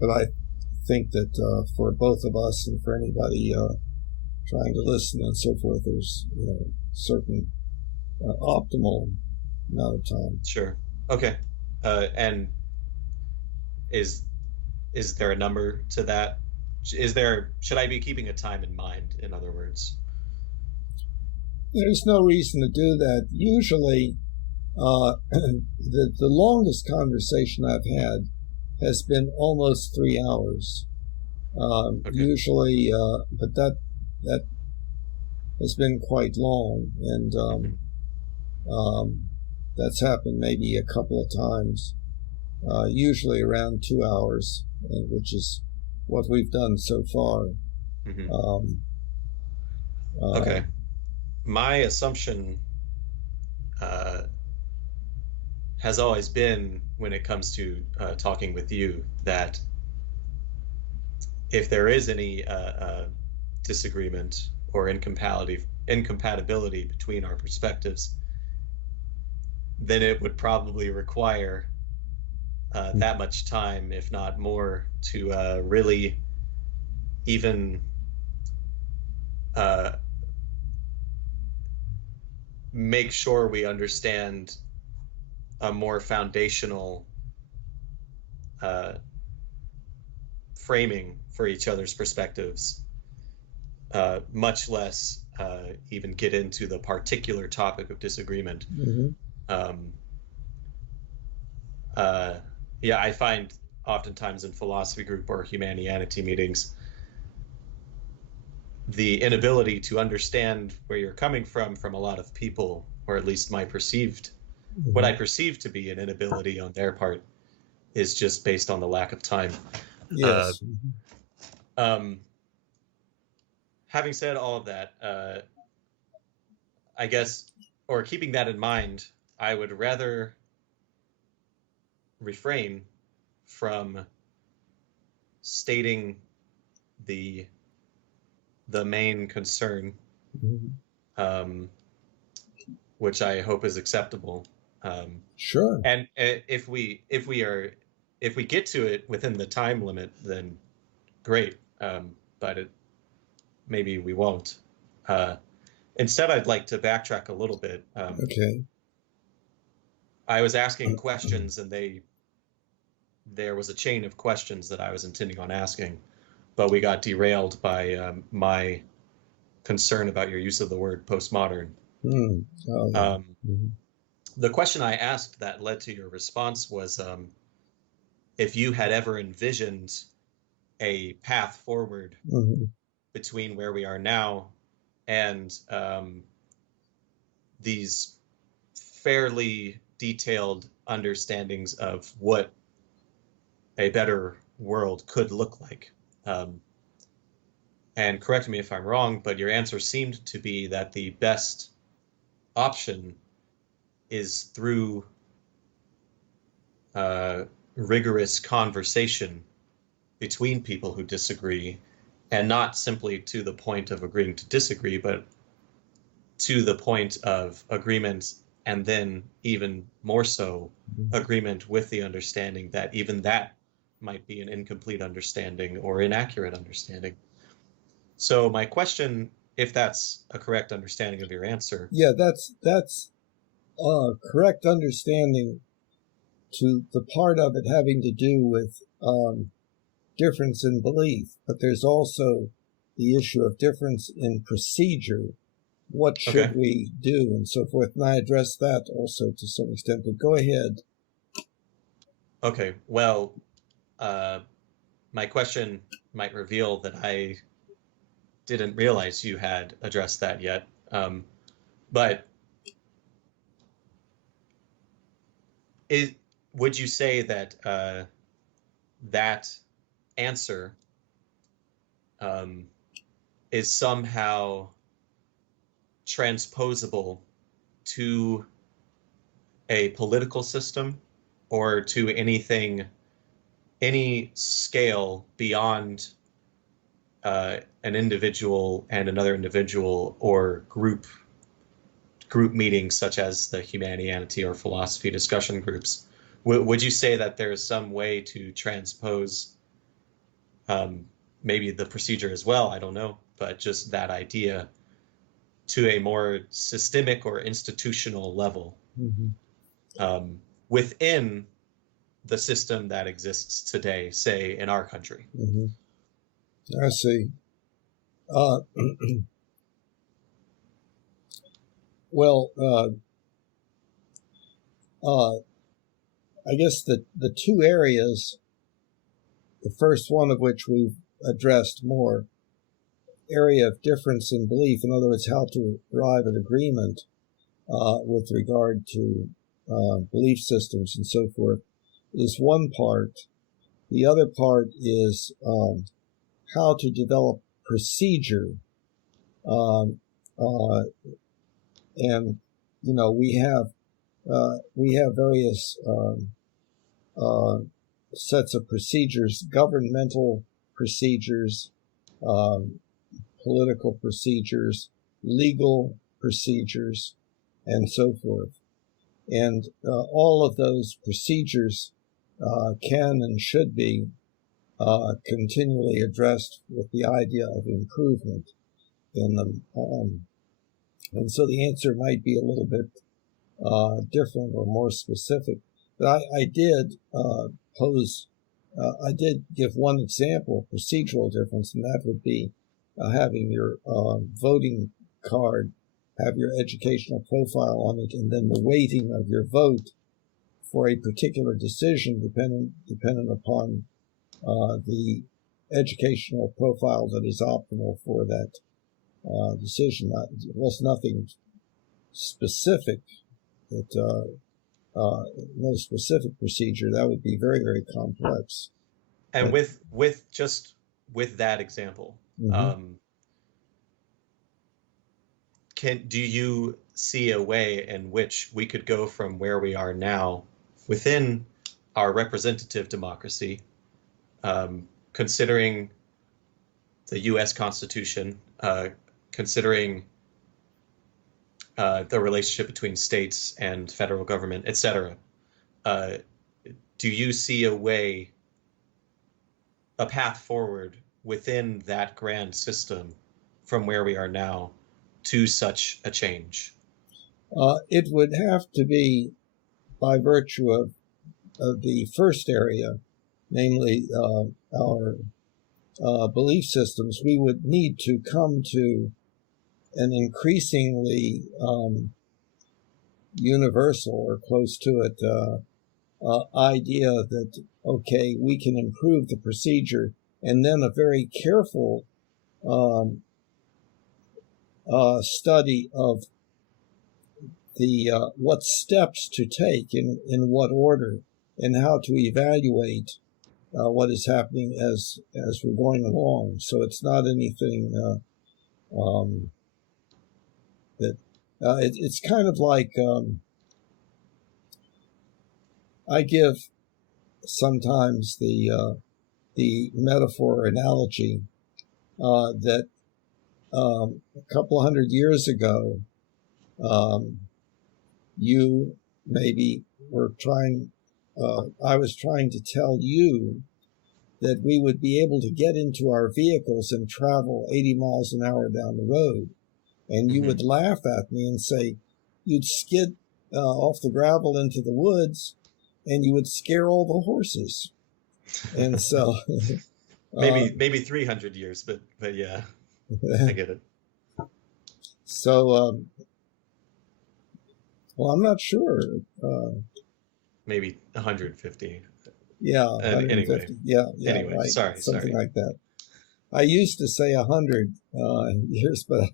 I think that for both of us and for anybody trying to listen and so forth, there's certain optimal amount of time. Sure. Okay. And is there a number to that? Should I be keeping a time in mind, in other words? There's no reason to do that. Usually, the longest conversation I've had has been almost 3 hours. Okay. Usually, but that has been quite long, and that's happened maybe a couple of times. Usually around 2 hours, which is what we've done so far. Okay. My assumption has always been, when it comes to talking with you, that if there is any disagreement or incompatibility between our perspectives, then it would probably require that much time, if not more, to really even make sure we understand a more foundational framing for each other's perspectives, much less even get into the particular topic of disagreement. Yeah, I find oftentimes in philosophy group or Humanianity meetings, the inability to understand where you're coming from a lot of people, or at least what I perceive to be an inability on their part, is just based on the lack of time. Yes. Having said all of that, I guess, or keeping that in mind, I would rather refrain from stating the main concern, which I hope is acceptable. Sure. And if we get to it within the time limit, then great. But maybe we won't. Instead, I'd like to backtrack a little bit. Okay. I was asking questions, and there was a chain of questions that I was intending on asking, but we got derailed by my concern about your use of the word postmodern. The question I asked that led to your response was if you had ever envisioned a path forward between where we are now and these fairly detailed understandings of what a better world could look like. And correct me if I'm wrong, but your answer seemed to be that the best option is through rigorous conversation between people who disagree, and not simply to the point of agreeing to disagree, but to the point of agreement, and then even more so, agreement with the understanding that even that might be an incomplete understanding or inaccurate understanding. So my question, if that's a correct understanding of your answer. Yeah, that's correct understanding to the part of it having to do with difference in belief, but there's also the issue of difference in procedure. What should we do, and so forth. And I addressed that also to some extent, but go ahead. Okay, well, my question might reveal that I didn't realize you had addressed that yet. But would you say that that answer is somehow transposable to a political system or to anything, any scale beyond an individual and another individual, or group meetings such as the Humanianity or philosophy discussion groups? Would you say that there's some way to transpose maybe the procedure as well, I don't know, but just that idea to a more systemic or institutional level within the system that exists today, say in our country? I see. Well, I guess the two areas, the first one of which we've addressed more, area of difference in belief, in other words, how to arrive at agreement with regard to belief systems and so forth, is one part. The other part is how to develop procedure. And, you know, we have various sets of procedures, governmental procedures, political procedures, legal procedures, and so forth. And all of those procedures can and should be continually addressed with the idea of improvement in them. And so the answer might be a little bit different or more specific. But I did I did give one example, procedural difference, and that would be having your voting card have your educational profile on it, and then the weighting of your vote for a particular decision dependent upon the educational profile that is optimal for that decision. It was nothing specific, that no specific procedure. That would be very, very complex. And with that example, do you see a way in which we could go from where we are now within our representative democracy, considering the U.S. Constitution, considering the relationship between states and federal government, etc. Do you see a path forward within that grand system from where we are now to such a change? It would have to be by virtue of the first area, namely our belief systems. We would need to come to an increasingly universal or close to it idea that, okay, we can improve the procedure, and then a very careful study of the what steps to take in what order, and how to evaluate what is happening as we're going along. So it's not anything that it's kind of like I give sometimes the metaphor or analogy that a couple hundred years ago, you maybe were trying, I was trying to tell you that we would be able to get into our vehicles and travel 80 miles an hour down the road. And you would laugh at me and say, you'd skid off the gravel into the woods and you would scare all the horses. And so maybe 300 years, but yeah, I get it. So, well, I'm not sure. Maybe 150. Yeah, 150. Anyway. Yeah, Anyway, right. sorry. Something like that. I used to say 100 years, but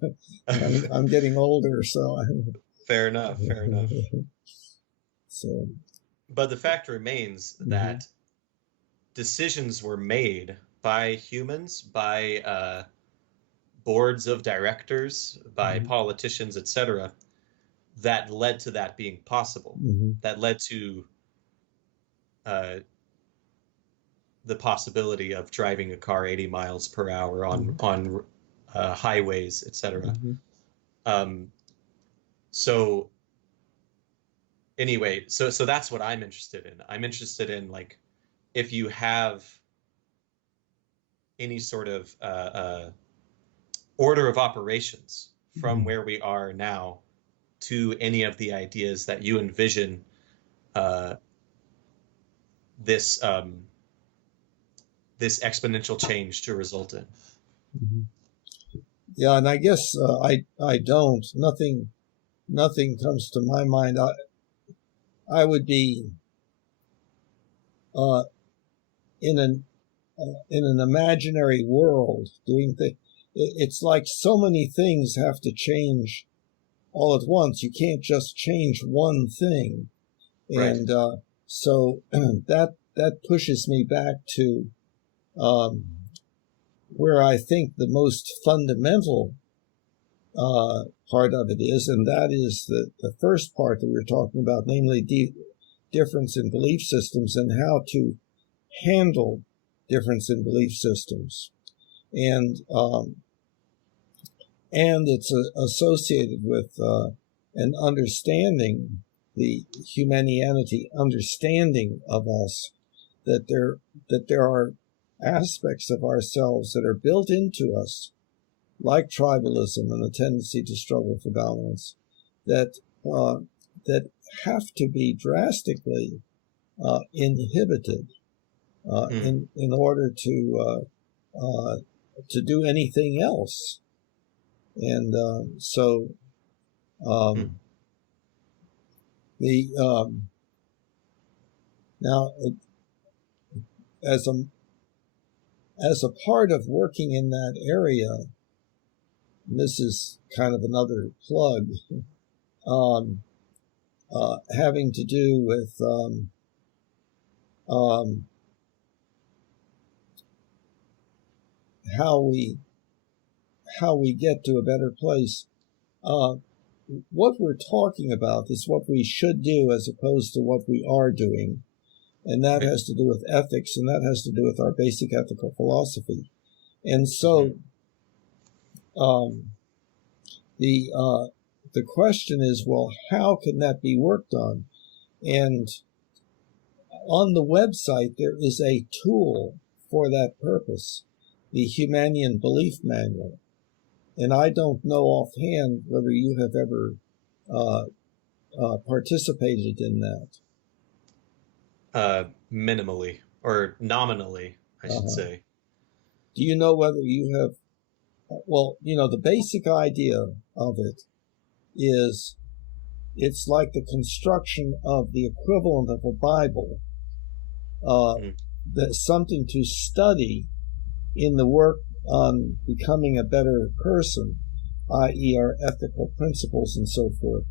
I'm getting older, so. Fair enough. So. But the fact remains that decisions were made by humans, by boards of directors, by politicians, etc., that led to that being possible. That led to the possibility of driving a car 80 miles per hour on highways, etc. So anyway, so that's what I'm interested in. I'm interested in, like, if you have any sort of order of operations from where we are now to any of the ideas that you envision this this exponential change to result in. Yeah, and I guess I don't. Nothing comes to my mind. I would be in an imaginary world doing things. It's like so many things have to change all at once. You can't just change one thing, and so that pushes me back to where I think the most fundamental part of it is, and that is the first part that we were talking about, namely difference in belief systems and how to handle difference in belief systems. And it's associated with an understanding, the Humanianity understanding of us, that there are aspects of ourselves that are built into us, like tribalism and the tendency to struggle for dominance, that have to be drastically inhibited in order to do anything else. And so now as a part of working in that area, and this is kind of another plug, having to do with how we get to a better place. What we're talking about is what we should do as opposed to what we are doing. And that has to do with ethics, and that has to do with our basic ethical philosophy. And so the question is, well, how can that be worked on? And on the website, there is a tool for that purpose, the Humanian Belief Manual. And I don't know offhand whether you have ever participated in that. Minimally, or nominally, I should say. Do you know whether you have? Well, the basic idea of it is it's like the construction of the equivalent of a Bible. That's something to study in the work on becoming a better person, i.e. our ethical principles and so forth,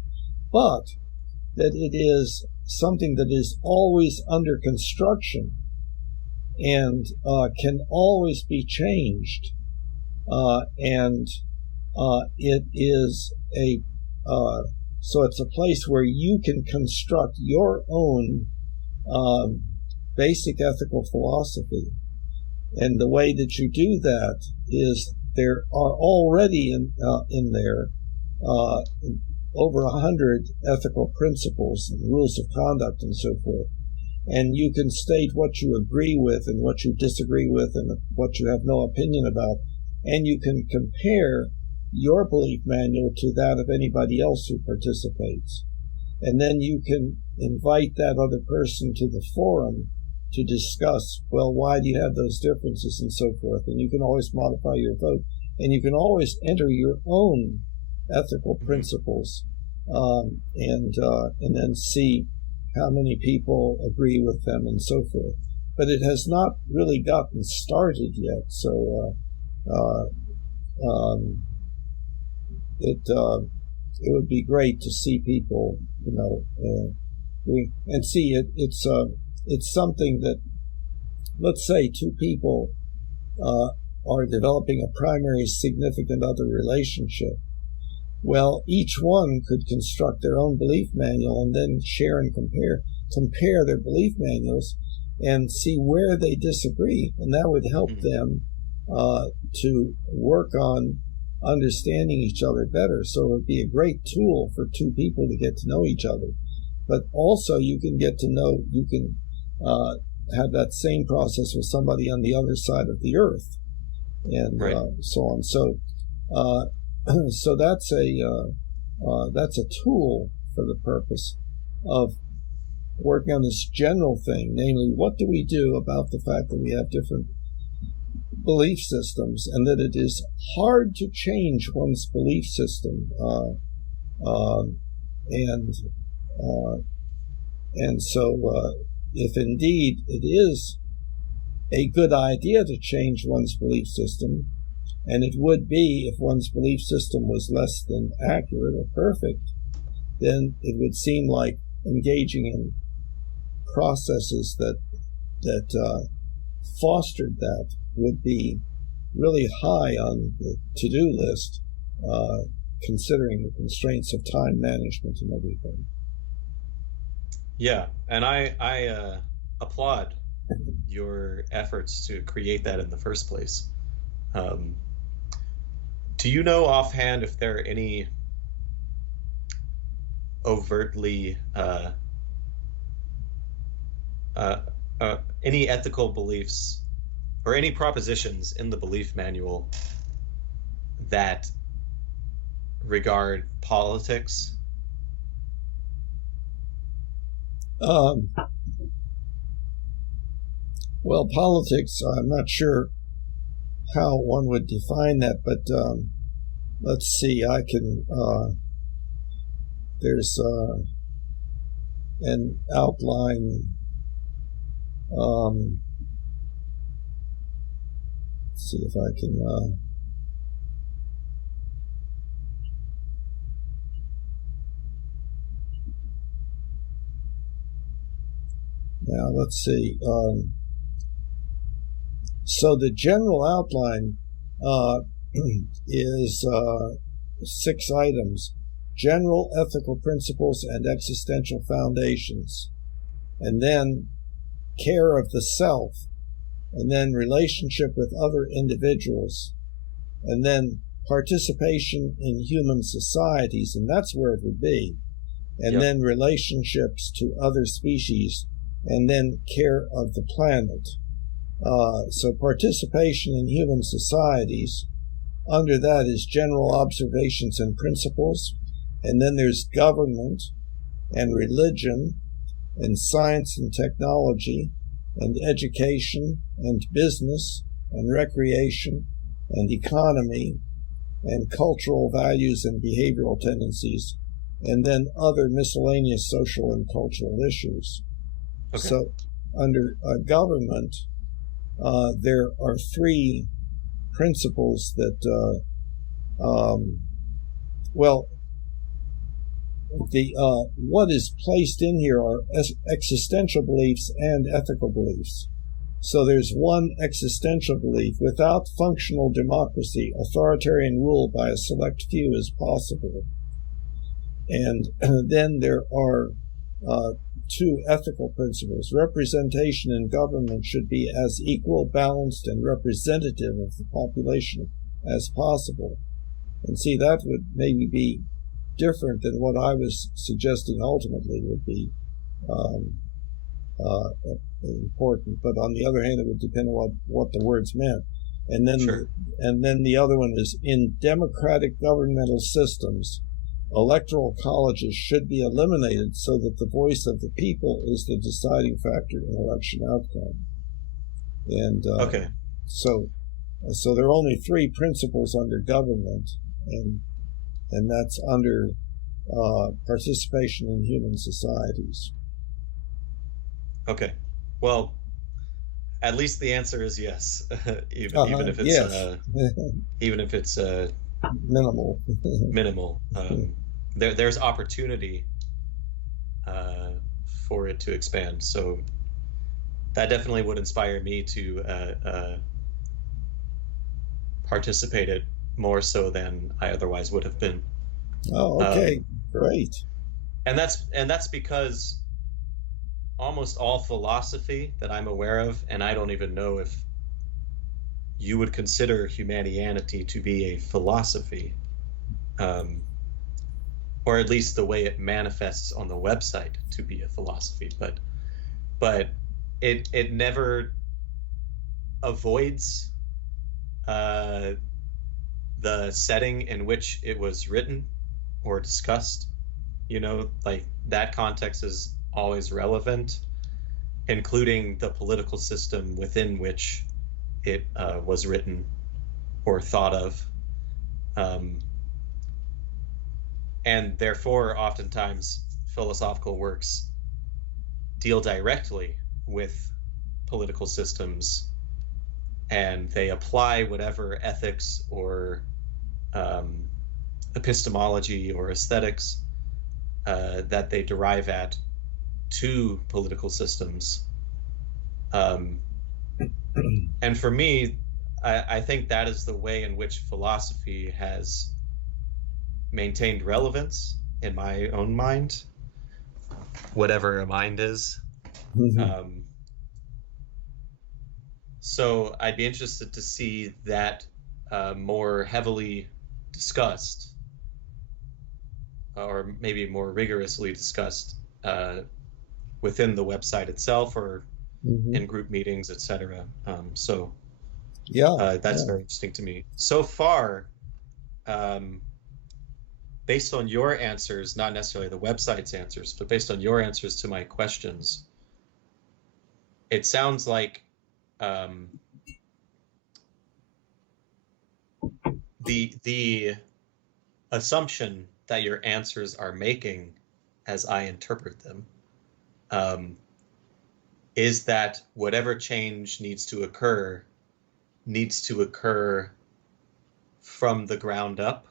but that it is something that is always under construction and can always be changed. And it is so it's a place where you can construct your own basic ethical philosophy. And the way that you do that is there are already in there over 100 ethical principles and rules of conduct and so forth. And you can state what you agree with and what you disagree with and what you have no opinion about. And you can compare your belief manual to that of anybody else who participates. And then you can invite that other person to the forum to discuss, well, why do you have those differences and so forth. And you can always modify your vote. And you can always enter your own ethical principles and then see how many people agree with them and so forth. But it has not really gotten started yet. So it would be great to see people, and see it. It's something that, let's say, two people are developing a primary significant other relationship. Well, each one could construct their own belief manual and then share and compare their belief manuals and see where they disagree, and that would help them to work on understanding each other better. So it would be a great tool for two people to get to know each other. But also you can have that same process with somebody on the other side of the earth, and so on. So so that's a tool for the purpose of working on this general thing, namely, what do we do about the fact that we have different belief systems, and that it is hard to change one's belief system, and so if indeed it is a good idea to change one's belief system, and it would be if one's belief system was less than accurate or perfect, then it would seem like engaging in processes that fostered that would be really high on the to-do list, considering the constraints of time management and everything. Yeah, and I applaud your efforts to create that in the first place. Do you know offhand if there are any overtly any ethical beliefs or any propositions in the belief manual that regard politics? Well, politics, I'm not sure how one would define that, but let's see, I can, there's an outline, let's see if I can, now let's see, so the general outline is 6 items: general ethical principles and existential foundations, and then care of the self, and then relationship with other individuals, and then participation in human societies, and that's where it would be, and then relationships to other species, and then care of the planet. So participation in human societies, under that is general observations and principles, and then there's government and religion and science and technology and education and business and recreation and economy and cultural values and behavioral tendencies, and then other miscellaneous social and cultural issues. Okay. So under government, there are 3 principles that, what is placed in here are existential beliefs and ethical beliefs. So there's one existential belief: without functional democracy, authoritarian rule by a select few is possible. And then there are two ethical principles. Representation in government should be as equal, balanced, and representative of the population as possible. And see, that would maybe be different than what I was suggesting ultimately would be important. But on the other hand, it would depend on what the words meant. And then, Sure. and then the other one is, in democratic governmental systems, electoral colleges should be eliminated so that the voice of the people is the deciding factor in election outcome. And Okay. so there are only three principles under government, and that's under participation in human societies. Okay. Well, at least the answer is yes, even if it's yes. even if it's minimal. minimal. There's opportunity for it to expand. So that definitely would inspire me to participate it more so than I otherwise would have been. Oh, okay, great. And that's because almost all philosophy that I'm aware of, and I don't even know if you would consider Humanianity to be a philosophy, or at least the way it manifests on the website to be a philosophy, but it never avoids the setting in which it was written or discussed. Like that context is always relevant, including the political system within which it was written or thought of. And therefore, oftentimes, philosophical works deal directly with political systems, and they apply whatever ethics or epistemology or aesthetics that they derive at to political systems. And for me, I think that is the way in which philosophy has maintained relevance in my own mind, whatever a mind is. So I'd be interested to see that more heavily discussed, or maybe more rigorously discussed within the website itself or in group meetings, etc. So that's very interesting to me. So far, based on your answers, not necessarily the website's answers, but based on your answers to my questions, it sounds like the assumption that your answers are making, as I interpret them, is that whatever change needs to occur from the ground up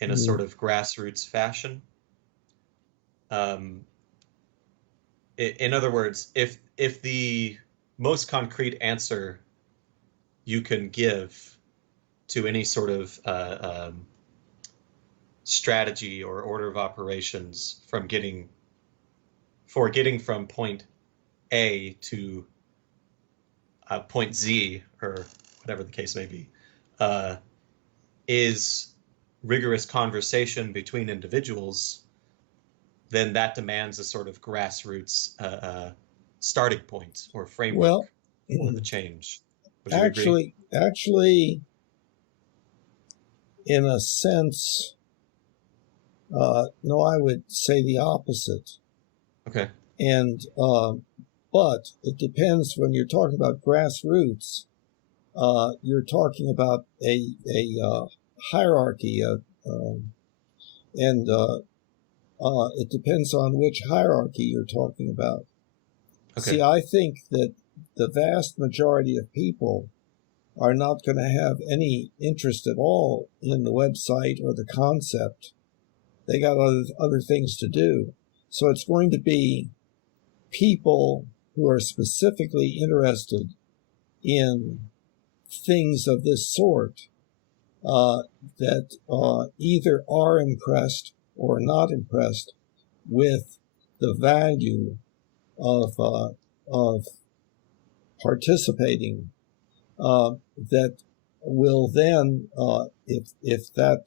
in a sort of grassroots fashion. In other words, if the most concrete answer you can give to any sort of strategy or order of operations for getting from point A to point Z, or whatever the case may be, is rigorous conversation between individuals, then that demands a sort of grassroots starting point or framework for the change. Would you agree? Actually, in a sense, no, I would say the opposite. Okay. And but it depends. When you're talking about grassroots, you're talking about a hierarchy, and it depends on which hierarchy you're talking about. Okay. See, I think that the vast majority of people are not going to have any interest at all in the website or the concept. They got other things to do. So it's going to be people who are specifically interested in things of this sort that either are impressed or not impressed with the value of participating, that will then, if that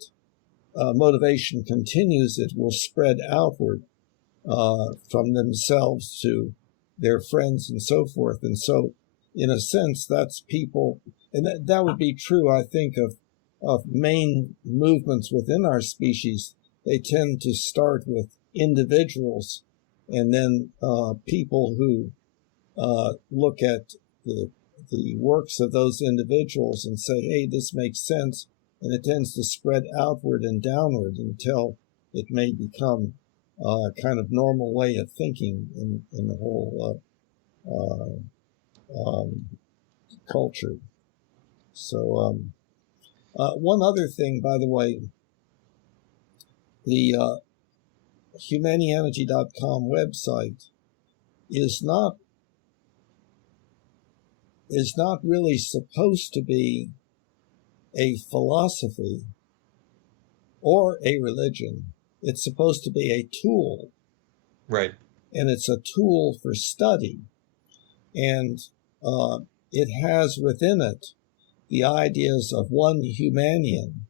motivation continues, it will spread outward from themselves to their friends and so forth. And so, in a sense, that's people, and that would be true, I think, of main movements within our species. They tend to start with individuals, and then people who look at the works of those individuals and say, hey, this makes sense, and it tends to spread outward and downward until it may become kind of normal way of thinking in the whole culture. So one other thing, by the way, the Humanianity.com website is not really supposed to be a philosophy or a religion. It's supposed to be a tool. Right. And it's a tool for study. And it has within it the ideas of one Humanian,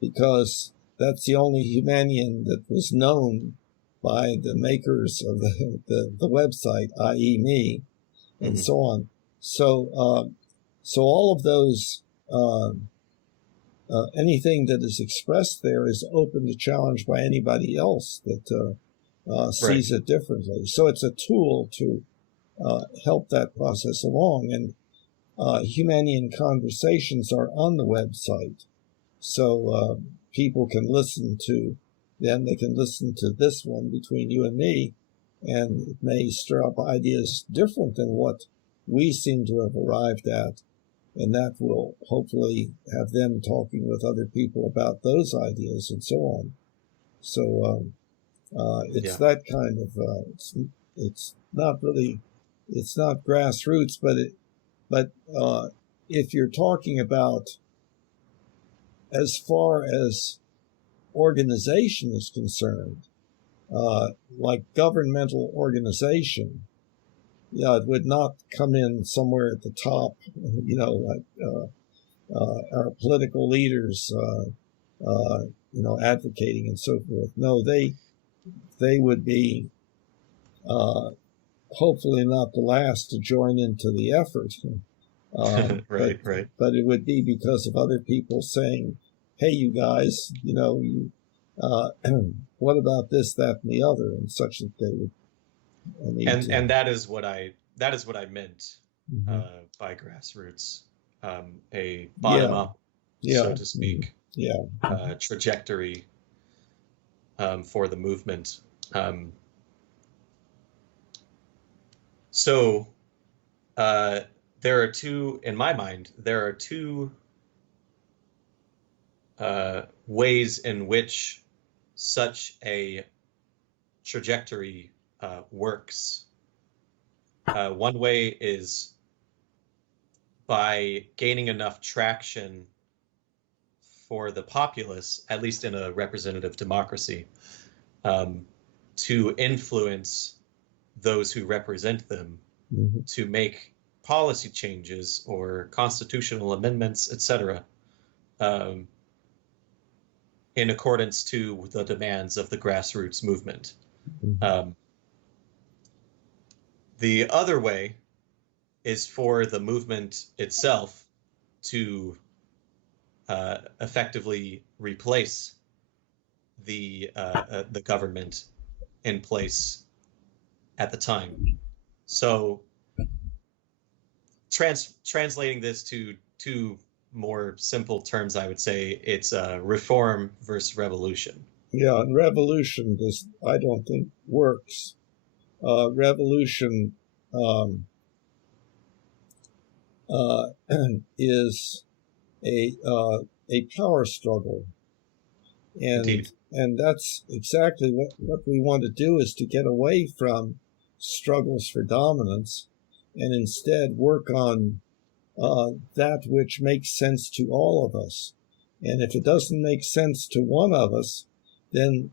because that's the only Humanian that was known by the makers of the website, i.e. me, and so on. So all of those, anything that is expressed there is open to challenge by anybody else that sees it differently. So it's a tool to help that process along. And Humanian conversations are on the website, so people can listen to them. They can listen to this one between you and me, and it may stir up ideas different than what we seem to have arrived at, and that will hopefully have them talking with other people about those ideas and so on. So it's that kind of it's not really, it's not grassroots, but if you're talking about as far as organization is concerned, like governmental organization, it would not come in somewhere at the top, like our political leaders, advocating and so forth. No, they would be hopefully not the last to join into the effort. Right. But it would be because of other people saying, hey, you guys, what about this, that, and the other, and such that they would need and that is what I meant by grassroots, a bottom up, so to speak, trajectory for the movement. So there are two, in my mind, ways in which such a trajectory works. One way is by gaining enough traction for the populace, at least in a representative democracy, to influence those who represent them to make policy changes or constitutional amendments, etc., in accordance to the demands of the grassroots movement. The other way is for the movement itself to effectively replace the government in place at the time. So translating this to two more simple terms, I would say it's reform versus revolution. Yeah, and revolution I don't think works. Revolution is a power struggle, and that's exactly what we want to do, is to get away from struggles for dominance and instead work on that which makes sense to all of us. And if it doesn't make sense to one of us, then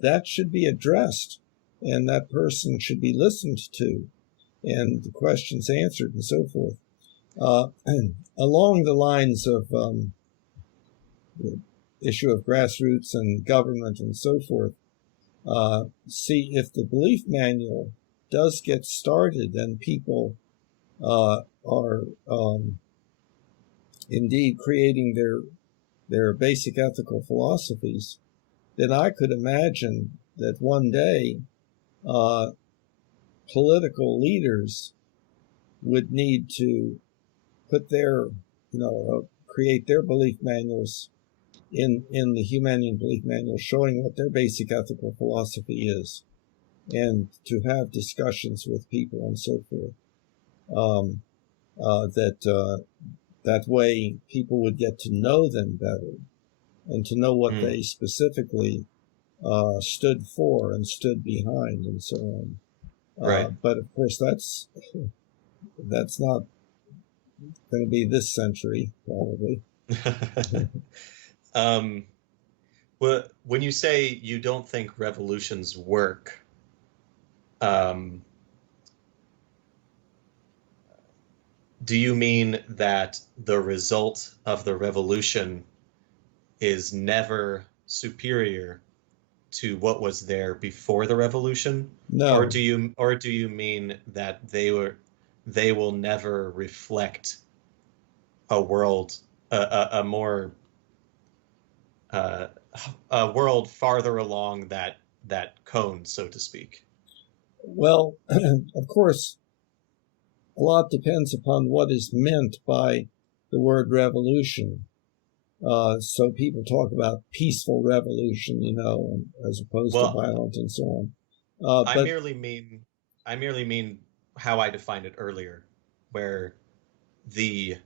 that should be addressed, and that person should be listened to, and the questions answered, and so forth. And along the lines of the issue of grassroots and government and so forth, see if the belief manual does get started and people are indeed creating their basic ethical philosophies, then I could imagine that one day political leaders would need to put their, create their belief manuals in the Humanian belief manual, showing what their basic ethical philosophy is, and to have discussions with people and so forth. That way people would get to know them better and to know what they specifically stood for and stood behind and so on. Right. But of course, that's not going to be this century, probably. Well, when you say you don't think revolutions work, do you mean that the result of the revolution is never superior to what was there before the revolution? No. Or do you mean that they will never reflect a world, a world farther along that cone, so to speak? Well, of course, a lot depends upon what is meant by the word revolution. So people talk about peaceful revolution, as opposed to violent and so on. I merely mean how I defined it earlier, where the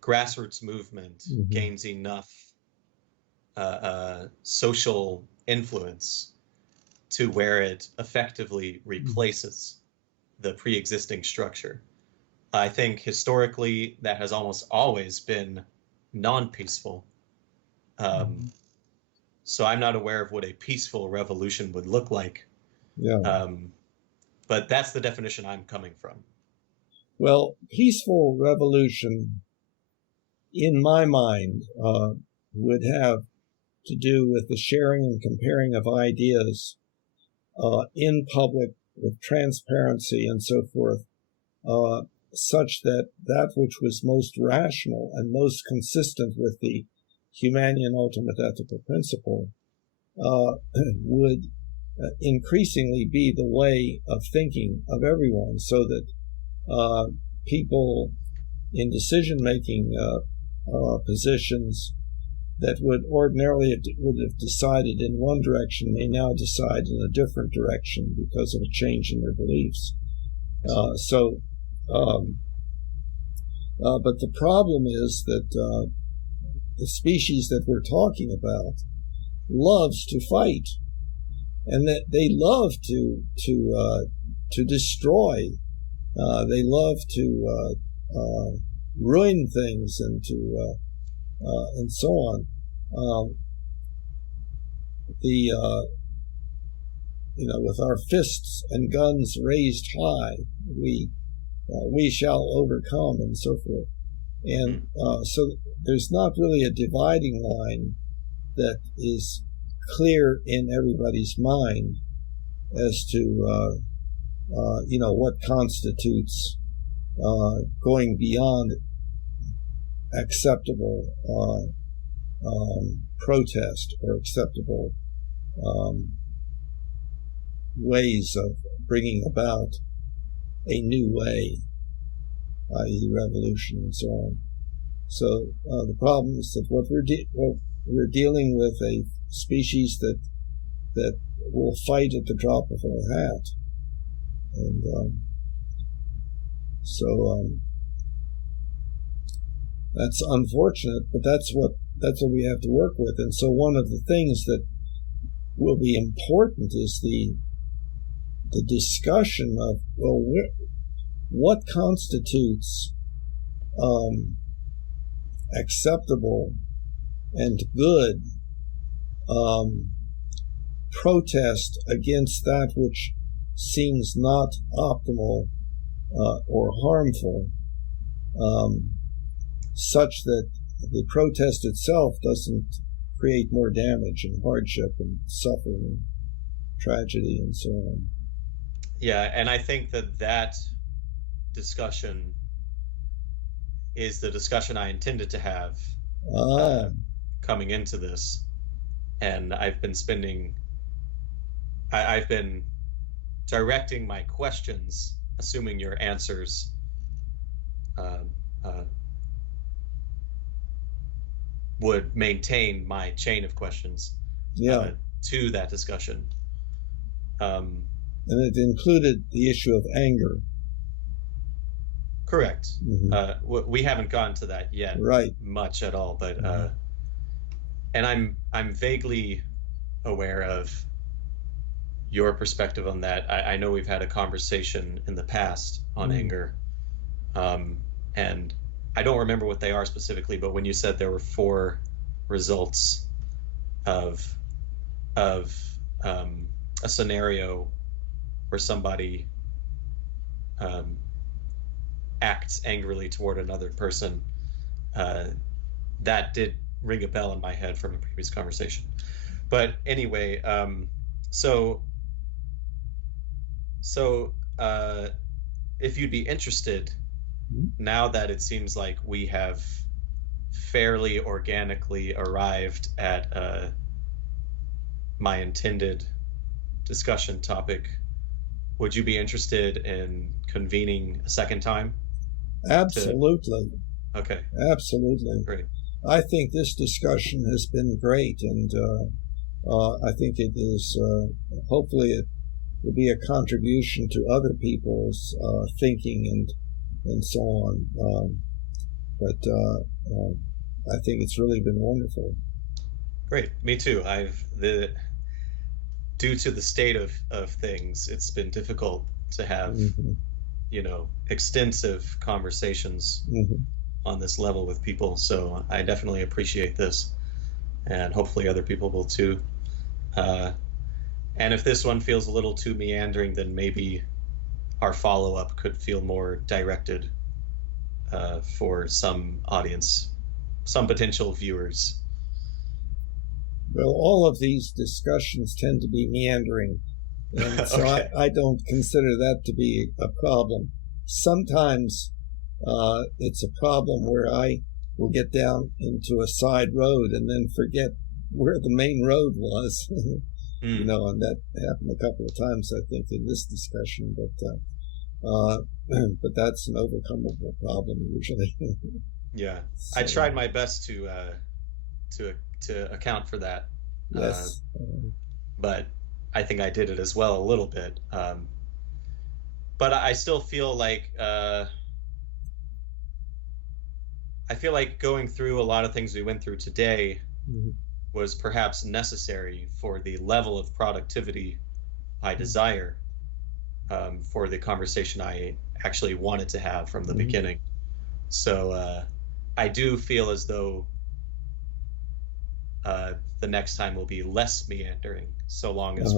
grassroots movement gains enough social influence to where it effectively replaces the pre-existing structure. I think historically that has almost always been non-peaceful. So I'm not aware of what a peaceful revolution would look like. Yeah. But that's the definition I'm coming from. Well, peaceful revolution, in my mind, would have to do with the sharing and comparing of ideas in public with transparency and so forth, such that which was most rational and most consistent with the Humanian ultimate ethical principle would increasingly be the way of thinking of everyone, so that people in decision-making positions that would ordinarily would have decided in one direction may now decide in a different direction because of a change in their beliefs. But the problem is that the species that we're talking about loves to fight, and that they love to destroy. They love to ruin things and to and so on. With our fists and guns raised high, we shall overcome and so forth. And so there's not really a dividing line that is clear in everybody's mind as to what constitutes going beyond acceptable protest or acceptable ways of bringing about a new way, i.e. revolution and so on. So the problem is that we're dealing with a species that will fight at the drop of a hat, and that's unfortunate, but that's what we have to work with. And so one of the things that will be important is the discussion of, what constitutes acceptable and good protest against that which seems not optimal or harmful, such that the protest itself doesn't create more damage and hardship and suffering and tragedy and so on. Yeah, and I think that discussion is the discussion I intended to have coming into this, and I've been directing my questions, assuming your answers would maintain my chain of questions to that discussion. And it included the issue of anger. Correct. Mm-hmm. We haven't gone to that yet, right? Much at all, but and I'm vaguely aware of your perspective on that. I know we've had a conversation in the past on anger, and I don't remember what they are specifically, but when you said there were 4 results of a scenario where somebody acts angrily toward another person, that did ring a bell in my head from a previous conversation. But anyway, so if you'd be interested, now that it seems like we have fairly organically arrived at my intended discussion topic, would you be interested in convening a second time? Absolutely. Okay. Absolutely. Great. I think this discussion has been great, and I think it is, hopefully it will be a contribution to other people's thinking and so on. But I think it's really been wonderful. Great. Me too. Due to the state of things, it's been difficult to have, extensive conversations on this level with people. So I definitely appreciate this, and hopefully other people will too. And if this one feels a little too meandering, then maybe our follow-up could feel more directed for some audience, some potential viewers. Well, all of these discussions tend to be meandering, and so okay. I don't consider that to be a problem. Sometimes it's a problem where I will get down into a side road and then forget where the main road was. And that happened a couple of times, I think, in this discussion, but that's an overcomable problem usually. Yeah, so, I tried my best to account for that. Yes. But I think I did it as well a little bit. But I still feel like going through a lot of things we went through today was perhaps necessary for the level of productivity I desire, for the conversation I actually wanted to have from the beginning. So I do feel as though the next time will be less meandering, so long as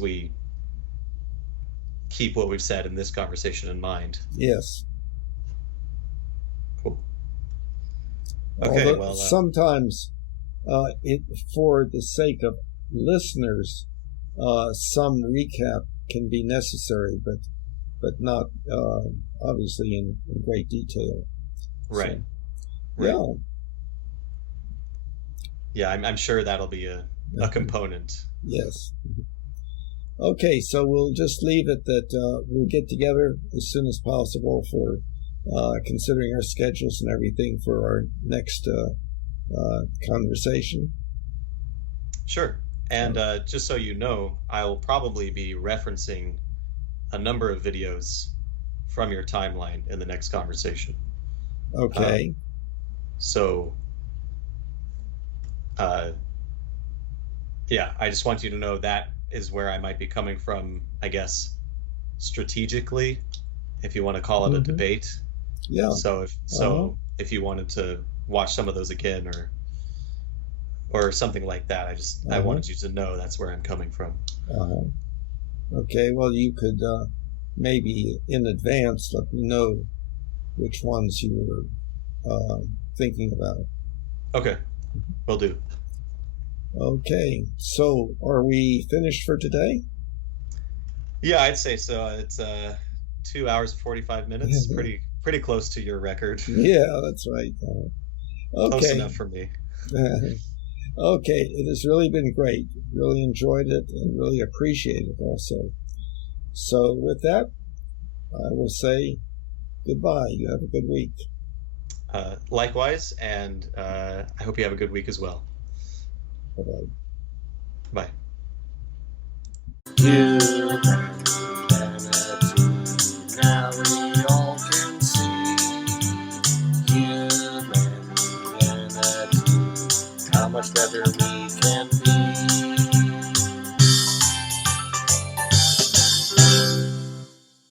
we keep what we've said in this conversation in mind. Yes. Cool. Okay. Although sometimes, for the sake of listeners, some recap can be necessary, but not obviously in great detail. Right. So, right. Yeah, I'm sure that'll be a component. Yes. Okay, so we'll just leave it that we'll get together as soon as possible for considering our schedules and everything for our next conversation. Sure. And just so you know, I will probably be referencing a number of videos from your timeline in the next conversation. Okay. Yeah, I just want you to know that is where I might be coming from, I guess, strategically, if you want to call it a debate. Yeah. So if you wanted to watch some of those again or something like that. I wanted you to know that's where I'm coming from. Okay, well, you could maybe in advance let me know which ones you were thinking about. Okay, will do. Okay, so are we finished for today? Yeah, I'd say so. It's 2 hours and 45 minutes. Pretty close to your record. Yeah, that's right. Close Okay. enough for me. Okay, it has really been great. Really enjoyed it and really appreciate it also. So with that, I will say goodbye. You have a good week. Likewise, and I hope you have a good week as well. Bye-bye. Bye. Humanity.